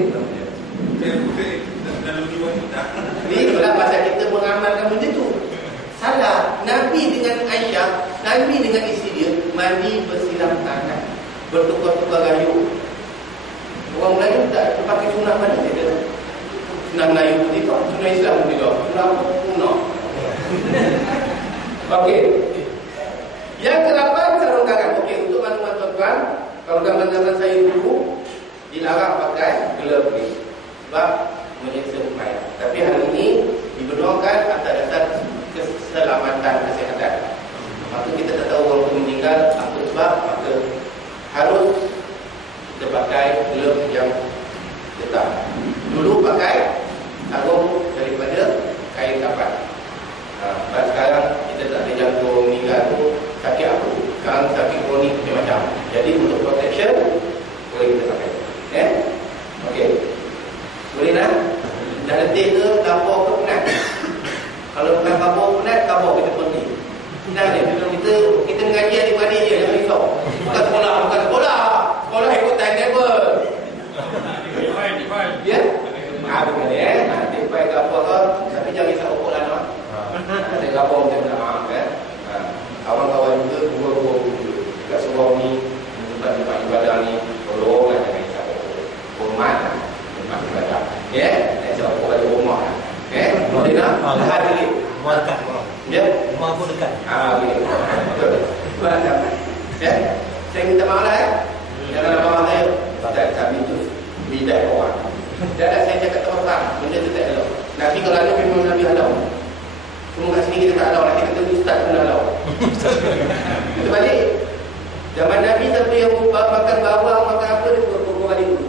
ni pula pasal kita mengamalkan benda tu. Salah. Nabi dengan Aisyah, Nabi dengan isteri dia mandi bersilam tangan, bertukar-tukar gayung. Orang Melayu tak pakai sunnah mana dia kata. Sunnah Melayu pun tidak, sunnah Islam pun tidak. Sunnah kuno. Okey. Yang ke-8 sarung tangan. Okey, untuk maklumat tuan-tuan, kalau zaman-zaman saya dulu dilarang pakai glove ni sebab menyeksa umat. Tapi hari ini dibenarkan atas dasar keselamatan kesihatan. Maka kita tak tahu orang tu meninggal apa sebab, maka harus kita pakai glove yang tetap. Dulu pakai sarung daripada kain kapan. Sekarang kita tak ada jangkau meninggal tu sakit apa. Sekarang sakit kronik macam-macam. Jadi untuk protection boleh kita pakai. Okey. Boleh nak? Dah letih ke kapur ke penat? Kalau bukan kapur penat, kapur kita pergi. Dah ni, kita mengaji adik-adik je, jangan risau. Bukan sekolah. Sekolah ikut timetable. Ya? Bukan tipai kapur ke, tapi jangan risau pokok lah nak. Ada kapur macam nak kan? Kawan-kawan juga dua-dua dekat surau ni, tempat-tempat ibadah ni, tolong lah jangan risau. Hormat ibadah. Ya? Tak risau pokok balik rumah. Boleh nak? Tahan diri. Rumah dekat. Ya? Rumah pun dekat. Boleh. Betul. Ya? Saya minta maaf lah jangan marah saya. Tak kami tu bidai orang. Dan saya cakap terang, benda tu tak elok. Nabi kalau ada memang Nabi halau. Semua kat sini kita tak halau. Nanti kata ustaz pun halau. Kita balik. Zaman Nabi siapa yang makan bawang, makan apa, dia buat balik dulu.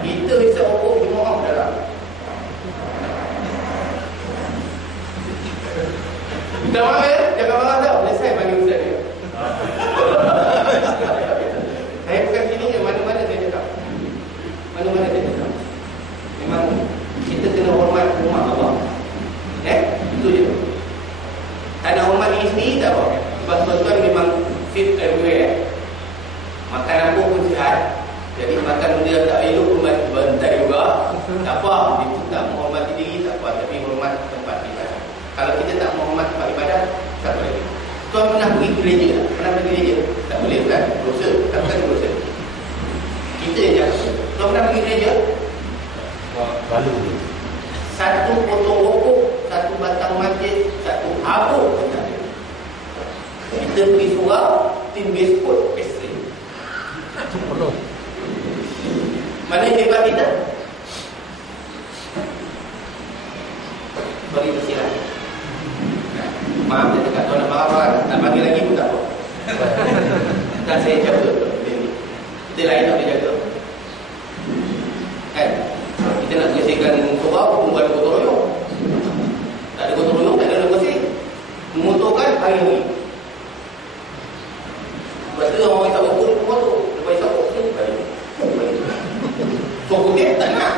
Kita bisa ukur jemaah dalam. Minta maaf ya, jangan marah tau. Saya panggil ustaz dia. Saya bukan sini je, mana-mana saya cakap. Mana-mana saya cakap. Memang kita kena hormat rumah Allah. Itu je. Tak nak hormat diri sendiri tak apa. Sebab tuan-tuan memang fit everywhere. Makan apa pun sihat. Jadi makan benda yang tak elok pun bantai juga. Tak apa, itu tak menghormati diri tak apa. Tapi hormat tempat ibadah. Kalau kita tak menghormat tempat ibadah, tak boleh. Tuan pernah pergi gereja tak? Pernah pergi gereja? Tak boleh kan? Dosa. Tak kan dosa. Kita yang jaga. Tuan pernah pergi gereja? Lalu. Satu potong rokok, satu batang masjid, satu habuk pun tak ada. Kita pergi surau, tim biskut, pastry. Penuh. Mana yang hebat kita? Bagi bersirat. Maaf saya cakap, tuan nak marah-marah. Tak panggil lagi pun tak apa. Dan saya jaga. Kita lain tak boleh jaga. Kan? Kita nak bersihkan surau, bukan ada gotong royong. Tak ada gotong royong, tak ada nak bersih. Memotorkan hari ni. Sebab tu orang isap ukur, dia motor. Lepas isap ukur, dia balik. So, putih tak nak.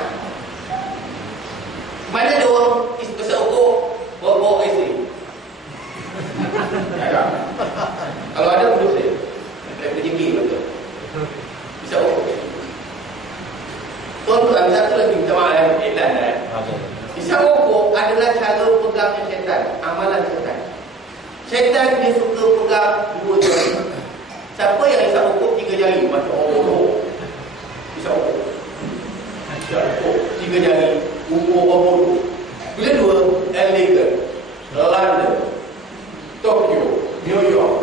Mana ada orang isap ukur, bawa-bawa isteri? Tak. Kalau ada, pun saya. Saya kerja betul. Isap ukur. Tuan-tuan, satu lagi minta maaf iklan Isap rokok adalah cara pegangnya syaitan, amalan syaitan. Syaitan dia suka pegang dua jari. Siapa yang isap rokok 3 jari? Macam orang isap rokok. Isap rokok 3 jari, ukur berapa dulu. Bila dua, elegan, London, Tokyo, New York.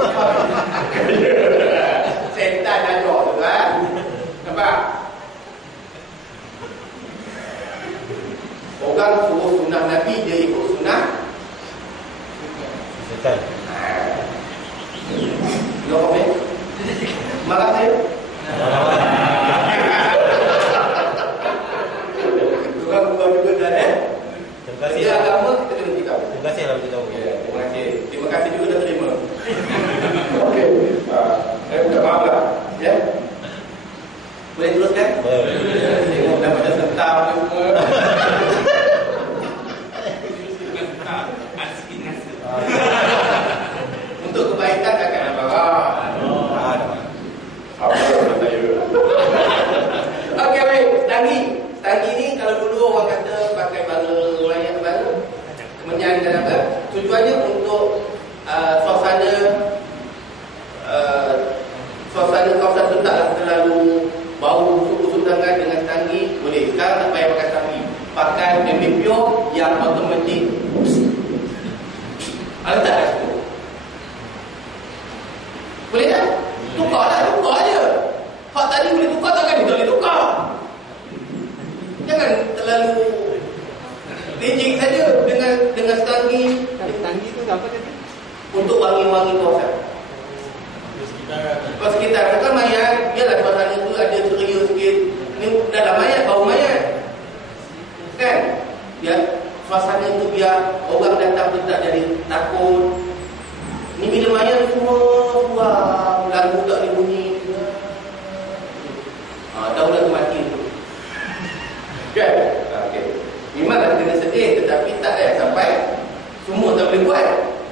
Syaitan ajar tu kan. Nampak? Marah saya? Tukang ubah juga dah Terima kasih. Dia agama kita kena beritahu. Terima kasih lah beritahu. Ya, terima kasih. Terima kasih juga dah terima. Okey. Minta maaf lah. Ya. Boleh teruskan? Boleh. Tengok dah macam sentam ni semua. Untuk kebaikan akan abang. Apa saya? Okey baik, Stanggi ni kalau dulu orang kata pakai bala layan bala kemenyan dan apa? Tujuannya untuk suasana kawasan tu tak terlalu bau busuk-busukan dengan stanggi. Boleh. Sekarang tak payah pakai stanggi. Pakai BBPO yang automatik. Ada tak kat situ? Boleh tak? Tukar je. Hak tadi boleh tukar, takkan dia tak boleh tukar. Jangan terlalu rigid saja dengan stanggi. Tanggi tu apa tadi? Untuk wangi-wangi kawasan. Kalau sekitar kan mayat, biarlah suasana tu ada ceria sikit. Ni dalam mayat, bau mayat. Kan? Biar suasana tu biar orang datang tu tak jadi takut. Ni bila mayat semua buang, lagu tak boleh bunyi. Tahu dah tu mati tu. Kan? Okey. Memanglah kena sedih, tetapi tak payah sampai semua tak boleh buat.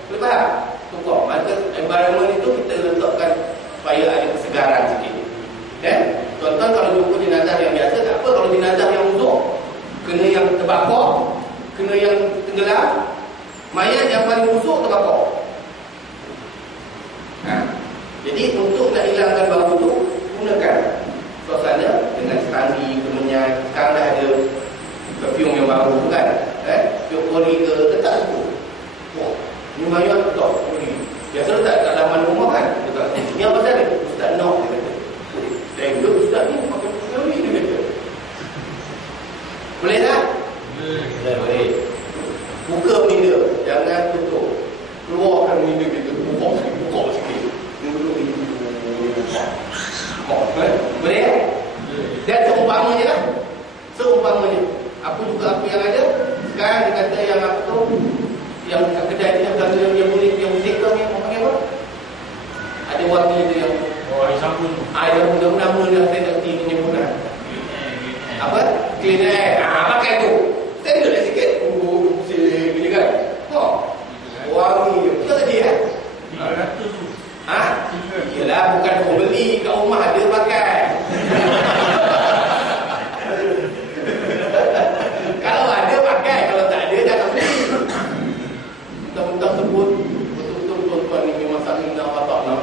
Boleh faham? Tukar. Maka environment itu kita letakkan supaya ada kesegaran sikit. Kan? Contoh kalau jumpa jenazah yang biasa, tak apa. Kalau jenazah yang busuk, kena yang terbakar, kena yang tenggelam, mayat yang paling busuk terbakar. Jadi untuk nak hilangkan bau itu, gunakan suasana dengan stanggi, kemenyan. Sekarang dah ada perfume yang baru tu kan, Piokori ke, letak situ. Wah, ni mayat betul. Biasa letak kat halaman rumah kan, letak situ. Ni apa pasal ni? Ustaz Nok dia kata. Tengok Ustaz ni pakai Piokori dia kata. Boleh tak? Boleh. Buka minda, jangan tutup. Keluarkan minda kita, buka sikit. Duduk itu. Boleh tak? Dan seumpamanya lah. Seumpamanya. Apa juga apa yang ada. Sekarang dia kata yang apa tu, yang kedai dia kata yang boleh, yang musikal ni, apa panggil apa? Ada wangi tu yang air sabun. Yang nama yang saya tak kerti penyebutan. Apa? Clean air. Pakai tu. Standard lah sikit. Musik gini kan. Wangi je. Betul tadi kan? 300 tu. Yelah, bukan kau beli kat rumah ada pakai. Kalau ada pakai, kalau tak ada jangan beli. Mentang-mentang sebut betul-betul tuan-tuan ni memang saling nak tak nak.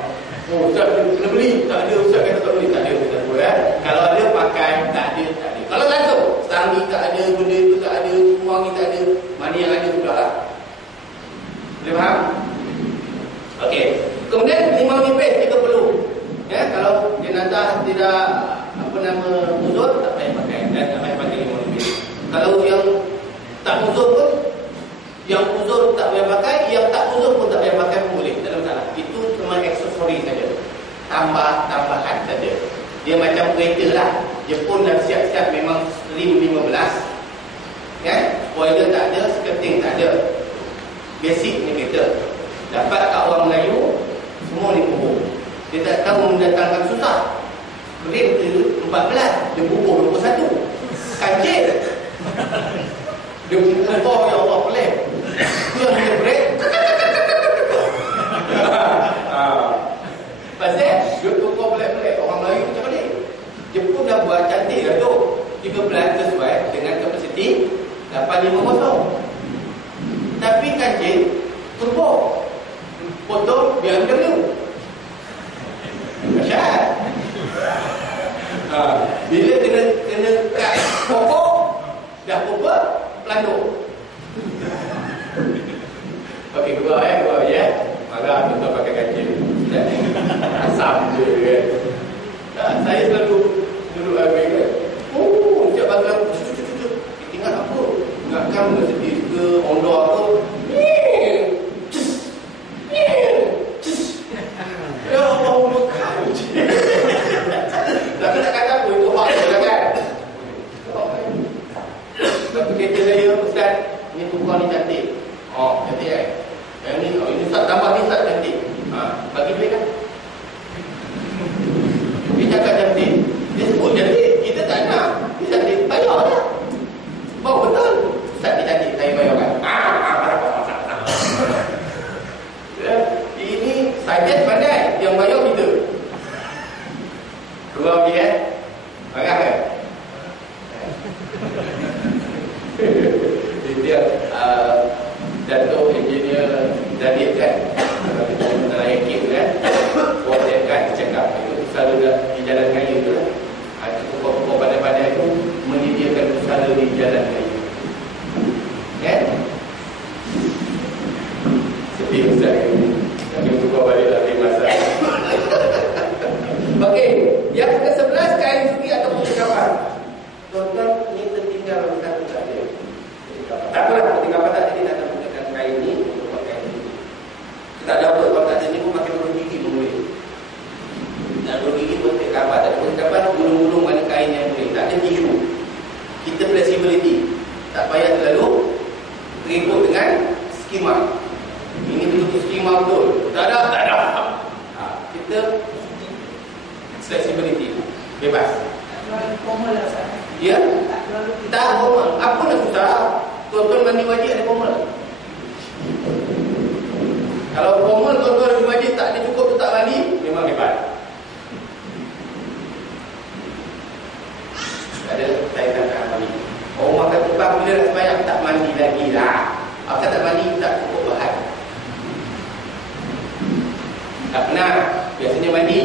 Oh, Ustaz kena beli. Tak ada, Ustaz kata tak beli. Tak ada, Ustaz sebut ya. Kalau ada pakai, tak ada. Kalau langsung stanggi tak ada, benda tu tak ada, wangi tak ada, mana yang ada sudah lah. Boleh faham? Okey. Kemudian limau nipis kita perlu. Ya, kalau jenazah tidak uzur, tak payah pakai. Tak payah pakai limau nipis. Kalau yang tak uzur pun, yang uzur tak payah pakai, yang tak uzur pun tak payah pakai pun boleh. Tak ada masalah. Itu cuma aksesori saja. Tambahan saja. Dia macam kereta lah. Jepun dah siap-siap memang rim 15. Ya, spoiler tak ada, skirting tak ada. Basic ni kereta. Dapat kat orang Melayu, semua ni kubur. Dia tak tahu mendatangkan susah. Rim tu 14, dia kubur 21. Kancil. Dia kubur ya Allah pelik. Dia break. Pasal dia kubur pelik-pelik. Orang Melayu macam mana? Jepun dah buat cantik dah tu. 13 sesuai dengan kapasiti 850. Tapi kancil turbo. Potong BMW. Masyarakat. Bila kena kat pokok, dah pokok, pelando. Okey, keluar ya. Marah kita pakai kancil. Asam je kan. Saya selalu duduk ambil kan. Setiap bagi lampu, kita ingat apa? Ingatkan Mercedes ke, Honda ke. Ya Allah, kau je. Tapi nak kata apa itu hak dia kan. Tapi kita saya ustaz, ni tukar ni cantik. Oh, cantik kan? Yang ni, oh, ini ustaz tambah ni ustaz cantik. Bagi duit kan? Dia cakap cantik. Dia sebut cantik. Kita tak nak. Dia cantik. Bayar lah. Bawa betul. Ustaz dia cantik. Saya bayar kan? Ini saja pandai. Yang bayar kita. Keluar pergi kan? Marah kan? Dia Dato' Engineer Daniel kan, Nelayan Kim kan, dia kan cakap itu usaha di jalan raya tu lah. Tukar-tukar pandai-pandai tu menyediakan usaha di jalan raya kan. Sedih Ustaz kami tukar balik lagi masa. Okey, yang ke-11 kain suki ataupun kapan. Tuan-tuan, ini tertinggal satu saja. Tak apalah, ketika apa tak jadi nak menggunakan kain ni untuk pakai ini. Kita ada apa, kalau tak jadi pun pakai urut gigi pun boleh. Dan urut gigi pun tak kapan. Tak boleh kapan, gulung-gulung mana kain yang boleh. Tak ada tisu. Kita flexibility. Tak payah terlalu terikut dengan skema. Ini betul-betul skema betul. Tak ada. Kita flexibility. Bebas. Formal lah Ustaz. Ya? Tak formal. Apa nak susah? Tuan-tuan mandi wajib ada formal. Kalau formal tuan-tuan mandi wajib tak ada cukup tu tak mandi, memang hebat. Ada saya tak mandi. Orang makan tukang bila nak sembahyang tak mandi lagi lah. Apa tak mandi tak cukup bahan. Tak pernah. Biasanya mandi.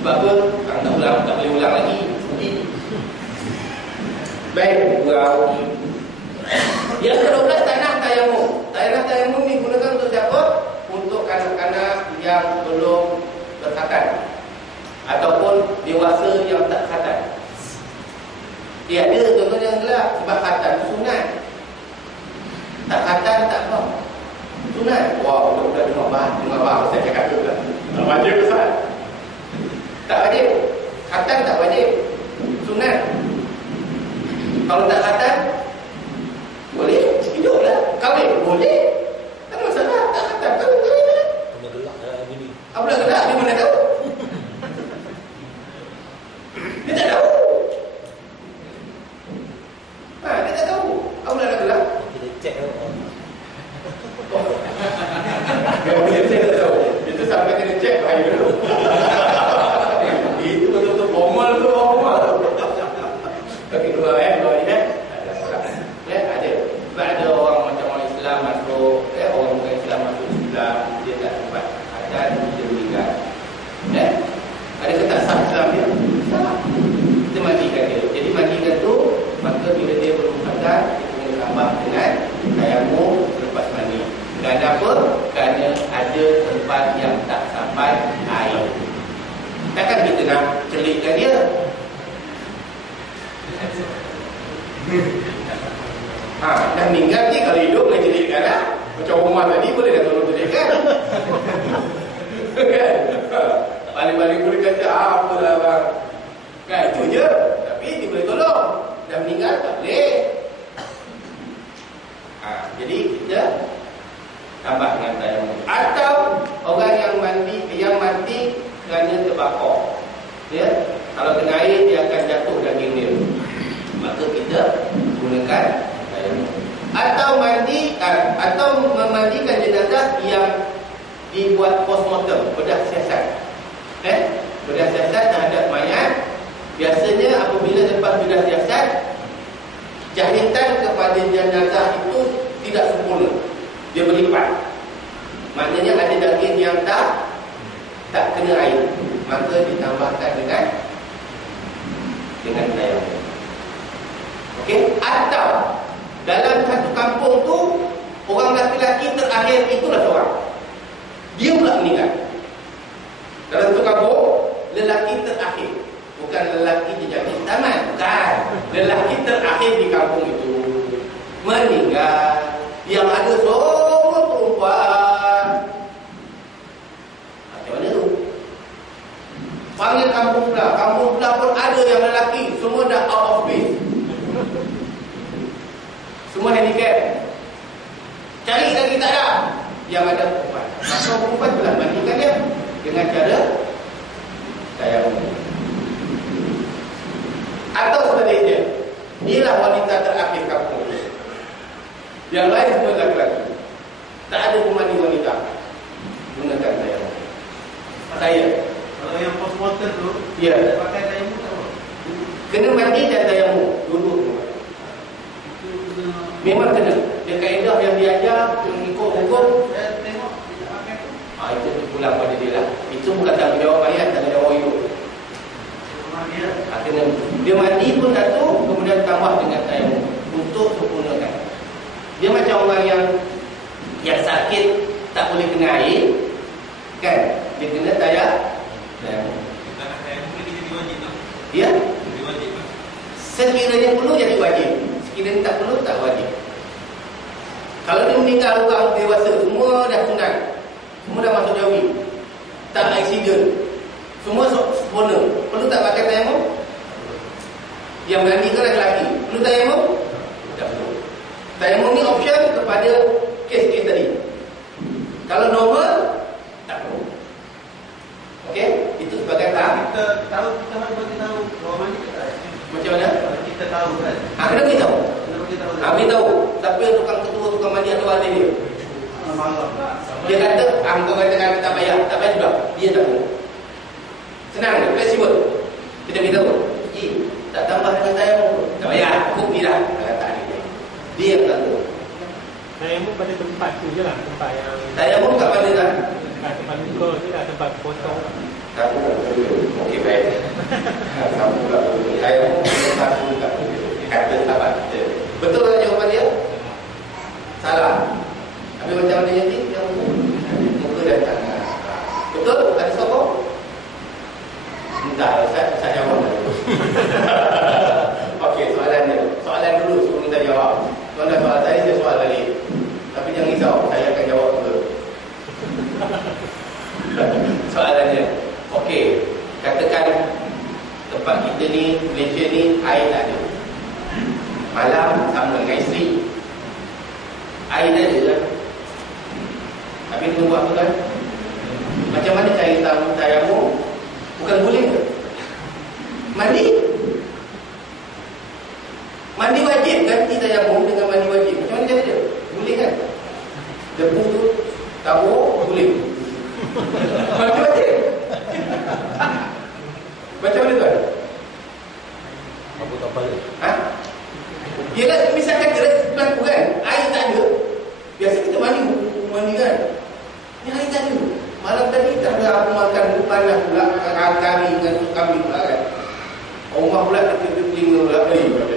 Sebab apa? Orang tak ulang, tak boleh ulang lagi. Baik, gurau. Yang ke-12 tanah tayamum. Tanah tayamum ni gunakan untuk siapa? Untuk kanak-kanak yang belum berkhatam ataupun dewasa yang tak khatam. Dia ada tuan-tuan yang gelap sebab khatam itu sunat. Tak khatam tak apa. Sunat. Wah, budak-budak dengar bahas saya cakap tu lah. Tak wajib besar. Tak wajib. Khatam tak wajib. Sunat. Kalau tak khatam boleh, hiduplah. Kahwin boleh. Tak ada masalah. Tak khatam, kahwin lah. Kena gelak dah bini. Apa nak gelak? Dia mana tahu? Dia tak tahu. Dia tak tahu. Apa nak gelak? Kita cek lah. Dia tak tahu. Itu sampai kena cek bahaya dulu. Itu betul-betul formal tu. Okey, dua ni ada. Sebab ada orang macam orang Islam masuk, orang bukan Islam masuk Islam, dia tak sempat adat, dia meninggal. Ada kata sah Islam dia? Salah. Kita mandikan dia. Jadi mandikan tu, maka bila dia belum adat, kita kena tambah dengan tayamum selepas mandi. Kerana apa? Kerana ada tempat yang tak sampai air. Takkan kita nak celikkan dia? Dah meninggal ni kalau hidup boleh celikkan lah. Macam rumah tadi boleh dah tolong celikkan. Kan? Paling-paling boleh kata apalah bang. Kan itu je. Tapi dia boleh tolong. Dah meninggal tak boleh. Jadi kita tambah dengan tayamum. Atau orang yang mati kerana terbakar. Ya? Kalau kena air dia akan jatuh daging dia. Maka kita gunakan tayamum. Atau memandikan jenazah yang dibuat postmortem, bedah siasat. Bedah siasat terhadap mayat. Biasanya apabila lepas bedah siasat, jahitan kepada jenazah itu tidak sempurna. Dia berlipat. Maknanya ada daging yang tak kena air. Maka ditambahkan dengan tayamum. Okey, atau dalam satu kampung tu orang lelaki terakhir itulah seorang. Dia pula meninggal. Dalam satu kampung lelaki terakhir, bukan lelaki di jalan taman, bukan. Lelaki terakhir di kampung itu meninggal. Yang ada semua perempuan. Macam mana tu? Panggil kampung belah. Kampung belah pun ada yang lelaki. Semua dah out of base. Semua handicap. Cari lagi tak ada. Yang ada perempuan. Maka perempuan belah mandikan dia dengan cara tayamum. Atau sebaliknya, inilah wanita terakhir kampung. Yang lain semua lelaki. Tak ada pemandi wanita. Gunakan tayamum. Saya. Kalau yang post-mortem tu, ya, pakai tayamum tak apa? kena mandi dan tayamum. Dulu. Memang kena. Dia kaedah yang diajar, yang ikut hukum. Saya tengok tidak pakai tu. Itu pulang pada dia lah. Itu bukan tanggungjawab mayat, tanggungjawab hidup. Kena. Dia mandi pun satu, kemudian tambah dengan tayamum untuk sempurnakan. Dia macam orang yang sakit tak boleh kena air, kan? Dia kena tayamum. Kita nak tayamum lagi jadi wajib tak? Ya? Jadi wajib tak? Sekiranya perlu jadi wajib. Sekiranya tak perlu tak wajib. Kalau dia meninggal orang dewasa, semua dah sunat, semua dah masuk jawi, tak accident, semua sempurna, perlu tak pakai tayamum? Yang mandi kan lelaki, perlu tayamum? Tak perlu. Tayamum ni option kepada kes-kes tadi. Kalau normal, tak perlu. Okey, itu sebagai tahap. Kita tahu, kita harus bagi tahu bahawa mandi ke tak? Macam mana? Kalau kita tahu kan. Kena beritahu. Kena bagi tahu. Beritahu. Tapi yang tukang ketua, tukang mandi atau wali dia, Malam. dia kata, kau katakan tak payah juga. Dia tak perlu. Senang, fleksibel. Kita beritahu. Tak tambah dengan tayamum. Tak payah, cukup ni lah. Tak ada. Dia yang tahu. Tayamum pada tempat tu je lah. Tempat yang Tayamum kat mana kan? tempat luka tu lah. Tempat potong. Kamu okey baik. Kamu tak boleh. Tayamum satu tak boleh. Kata sahabat kita. Betul tak jawapan dia? Salah. Habis macam mana jadi? Yang muka dan tangan. Betul? Ada sokong? Entah, saya jawab dulu. Okey, soalannya. Soalan dulu sebelum kita jawab. Tuan dah soal saya soal lagi. Tapi jangan risau, saya akan jawab dulu. Soalannya. Okey, katakan tempat kita ni, Malaysia ni, air tak ada. Malam sama dengan isteri. Air tak ada kan? Habis kita buat apa kan? Macam mana cari tayamum? Bukan boleh ke? Mandi? Mandi wajib, ganti tayamum dengan mandi wajib. Macam mana cara dia? Boleh kan? Debu tu tabur, boleh. Mandi wajib. Macam mana tuan? Apa tak boleh? Ha? Yelah, misalkan kita berlaku kan, air tak ada. Biasa kita mandi kan? Ni air tak ada. Malam tadi tak ada aku makan panas pula, kari dengan sup kambing pula kan. Rumah pula telinga pula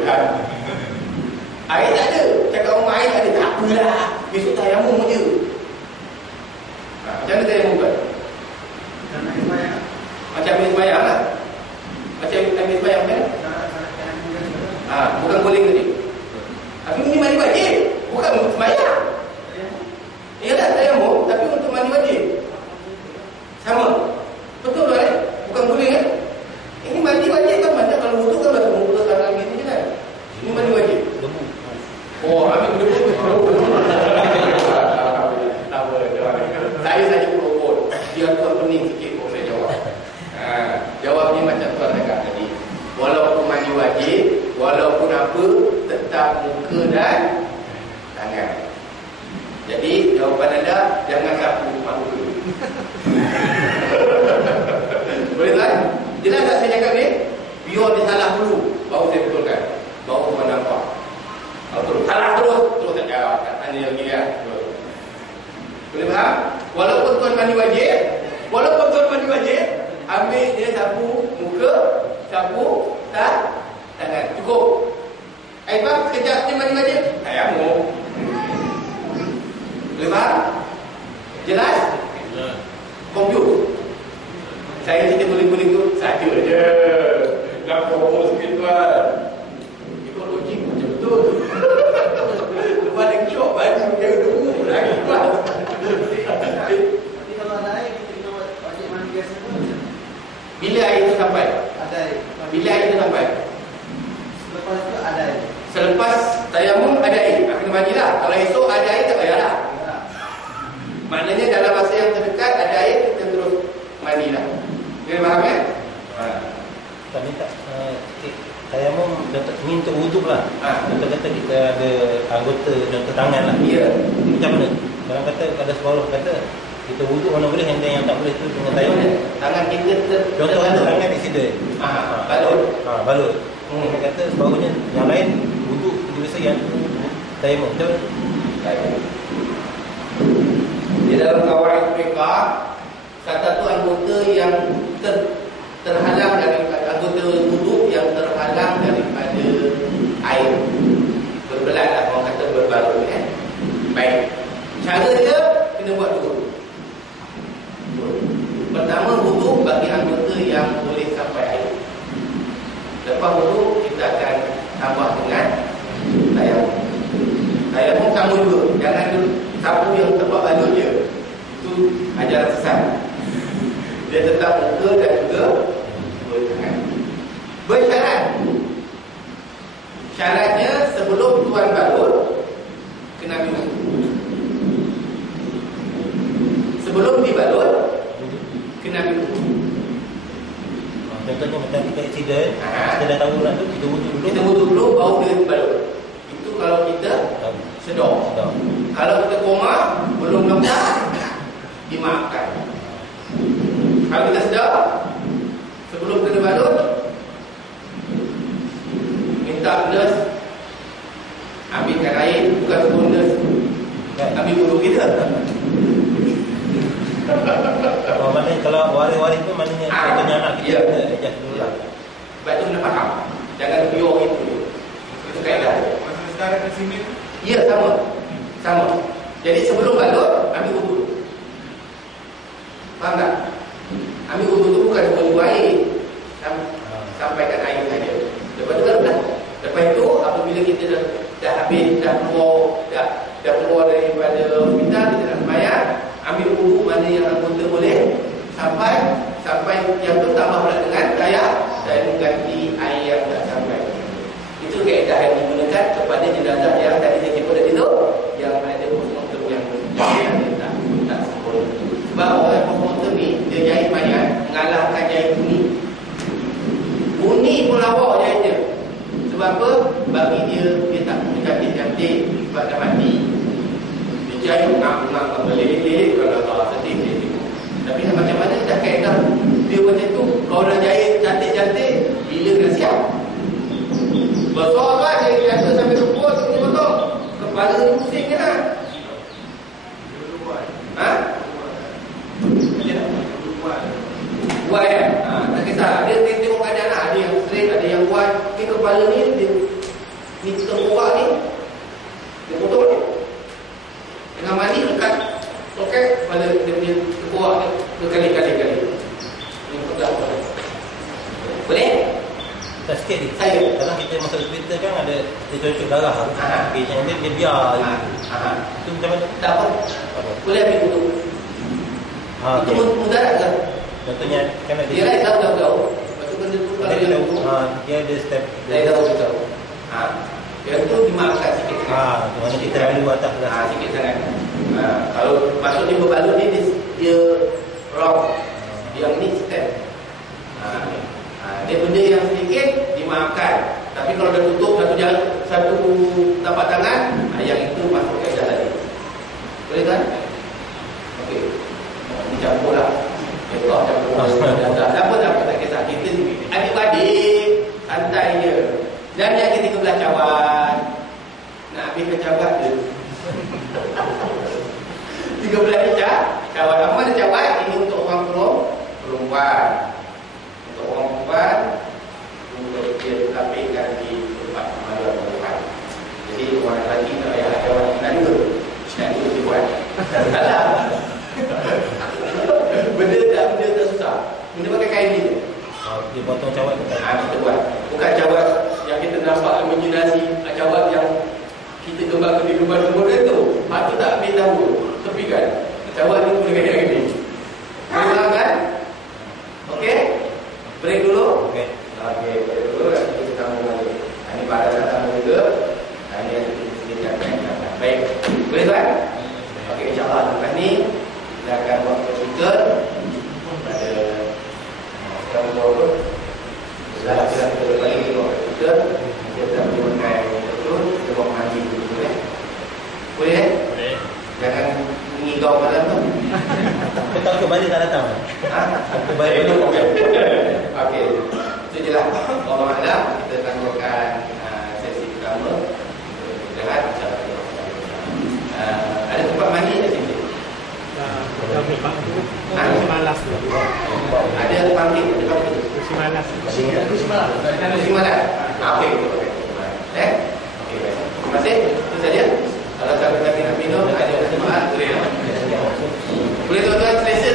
kan. Air tak ada. Cakap rumah air tak ada. Tak apalah. Besok tayamum je. Macam mana tayamum kan? Macam ambil sembahyang lah. Macam ambil sembahyang kan? Bukan boleh tadi. Tapi ini mandi wajib. Bukan untuk sembahyang. Yalah tayamum, tapi untuk mandi wajib. Sama. Betul tak? Bukan boleh kan? Ini mandi wajib kan? Macam kalau wudu kan dah semua sekarang gitu je kan? Ini mandi wajib. Debu. Oh, ambil debu. Tak boleh. Saya saja beropor. Biar tuan pening sikit kalau saya jawab. Jawabnya macam tuan cakap tadi. Walaupun mandi wajib, walaupun apa, tetap muka dan tangan. Jadi jawapan anda, jangan sapu muka. Boleh tak? Jelas tak saya cakap ni? Biar dia salah dulu, baru saya betulkan. Baru tuan nampak. Terus salah terus saya jawab. Tanya lagi ya. Boleh faham? Walaupun tuan mandi wajib, ambil dia sapu muka, sapu tangan. Cukup. Bang, sekejap dia mandi wajib. Tayamum. Boleh faham? Jelas? Komput. Saya cerita guling-guling tu saja je. Nak fokus sikit tuan. Ikut logik macam betul. Lepas dia syok baju dia dulu lagi tuan. Tapi kalau ada air, kita wajib mandi biasa pun. Bila air Ada air. Bila air itu sampai? Selepas itu ada air. Selepas tayamum ada air, kena mandilah. Kalau esok ada air tak payahlah. Ya. Maknanya dalam masa yang terdekat ada air, kita terus mandilah. Boleh faham kan? Kami tak tayamum ni untuk wuduk lah. Kata-kata kita ada anggota contoh tangan lah. Ya. Macam mana? Kalau kata ada separuh kata kita wuduk mana boleh, yang tak boleh tu dengan tayamum. Tangan kita Contoh tangan di sini. balut. Balut. Dia kata separuhnya yang lain wuduk biasa yang tayamum. Betul? Di dalam kawaid fiqh, satu anggota yang terhalang daripada anggota wuduk yang terhalang daripada air. Berbelat orang kata berbalut kan. Baik. Cara dia kena buat dua. Pertama, wuduk bagi anggota yang boleh sampai air. Lepas wuduk kita akan tambah dengan tayamum. Tayamum sama juga. Jangan sapu yang tempat balut je. Itu ajaran sesat. Dia tetap muka dan juga tangan. Bersyarat. Syaratnya sebelum tuan balut kena wuduk. Sebelum dibalut kena wuduk. Contohnya macam kita accident, kita dah tahu lah tu, kita wuduk dulu. Kita wuduk dulu baru dia balut. Itu kalau kita sedar. Kalau kita koma belum lepas, dimaafkan. Kalau kita sedar sebelum kena balut, minta nurse ambilkan air, bukan suruh nurse ambil bulu kita. Maknanya kalau waris-waris tu maknanya contohnya anak kita kena adjust dulu lah. Sebab itu kena faham. Jangan pure itu. Itu kaedah. Masa sekarang kat sini tu, Ya, sama. Jadi sebelum balut, ambil wuduk. Faham tak? Ambil wuduk tu bukan tunggu air. Sampaikan air saja. Lepas tu barulah. Lepas itu apabila kita dah habis, dah keluar daripada hospital, kita nak sembahyang, ambil wuduk mana yang anggota boleh sampai yang tu tambah pula dengan daya dan mengganti air yang tak sampai. Itu kaedah yang digunakan kepada jenazah yang tadi saya sebut tadi tu, yang ada postmortem yang tak sempurna. Sebab orang postmortem ni dia jahit mayat mengalahkan jahit bunyi. Bunyi pun lawa jahitnya. Sebab apa? Bagi dia tak cantik-cantik sebab dah mati. Dia jahit mengang-mengang berleleh-leleh kalau Allah sedih. Tapi macam mana dah kaedah dia macam tu. Kalau dah jahit cantik-cantik, bila kena siap? Besar kan dia jatuh sampai tepuk tu potong. Kepala dia pusing ke tak? Buat kan? Tak kisah. Dia tengok keadaan lah. Ada yang straight, ada yang buat. Ni kepala ni, ni tengkorak ni, dia potong ni. Tengah mandi dekat loket, kepala dia punya tengkorak ni berkali-kali. Ni pegang. Boleh? Tak sikit ni. Saya. Kadang kita masuk hospital kan ada cocok darah. Okay, macam dia biar. Itu macam mana? Tak apa. Boleh ambil wuduk. Itu mudarat ke? Contohnya kan ada Dia lain tahu. Lepas tu benda tu kalau dia wuduk, dia ada step. lain tahu. Yang tu dimaafkan sikit. Tu mana kita lalu atas lah. Sikit sangat. Kalau masuk dia berbalut ni, dia wrong. Yang ni step. Dia benda yang sedikit dimaafkan. Tapi kalau dah tutup satu tapak tangan, yang itu masuk kaedah tadi. Boleh kan? Okey. Ini campur lah. Kita campur. Tak kisah. Kita adik-adik santai je. Dan yang ketiga belah cawan. Nak habiskan cawan je. 13 ni cawan. Apa ada cawan? Ini untuk orang perempuan. Untuk orang perempuan, untuk dia tapikkan di tempat kemaluan perempuan. Jadi orang lelaki tak payah cawan nak juga. Nak juga dibuat. Alah. Benda tak susah. Benda pakai kain ni. Dia potong cawan tu kan. Kita buat. Bukan cawan yang kita nampak imaginasi, cawan yang kita gembar tu. Itu tak ambil tahu. Tepi kan. Cawan ni boleh kayak gini. Boleh faham kan? Okey? Break dulu. Okey. Okey, dulu kita sambung lagi. Ini pada datang juga. Ini yang kita sediakan. Baik, boleh tuan? Okey, insyaAllah lepas ni kita akan buat practical pada sekarang baru. Setelah kita lagi buat practical, kita boleh pakai betul, kita buat mandi dulu. Boleh? Boleh. Jangan ngigau kat dalam tu. Kita kembali tak datang. Kembali dulu. Okey. Itu je lah. Allah Alam, kita tangguhkan sesi pertama. Lihat cara kita. Ada tempat mandi tak sini? Okey, Pak. Masih malas tu. Ada pangkit, ada pangkit. Masih malas. Musim malam. Okey, okey. Okey, baik. Terima kasih. Itu saja. Kalau siapa nak minum, ada jemaah boleh. Boleh tuan-tuan selesa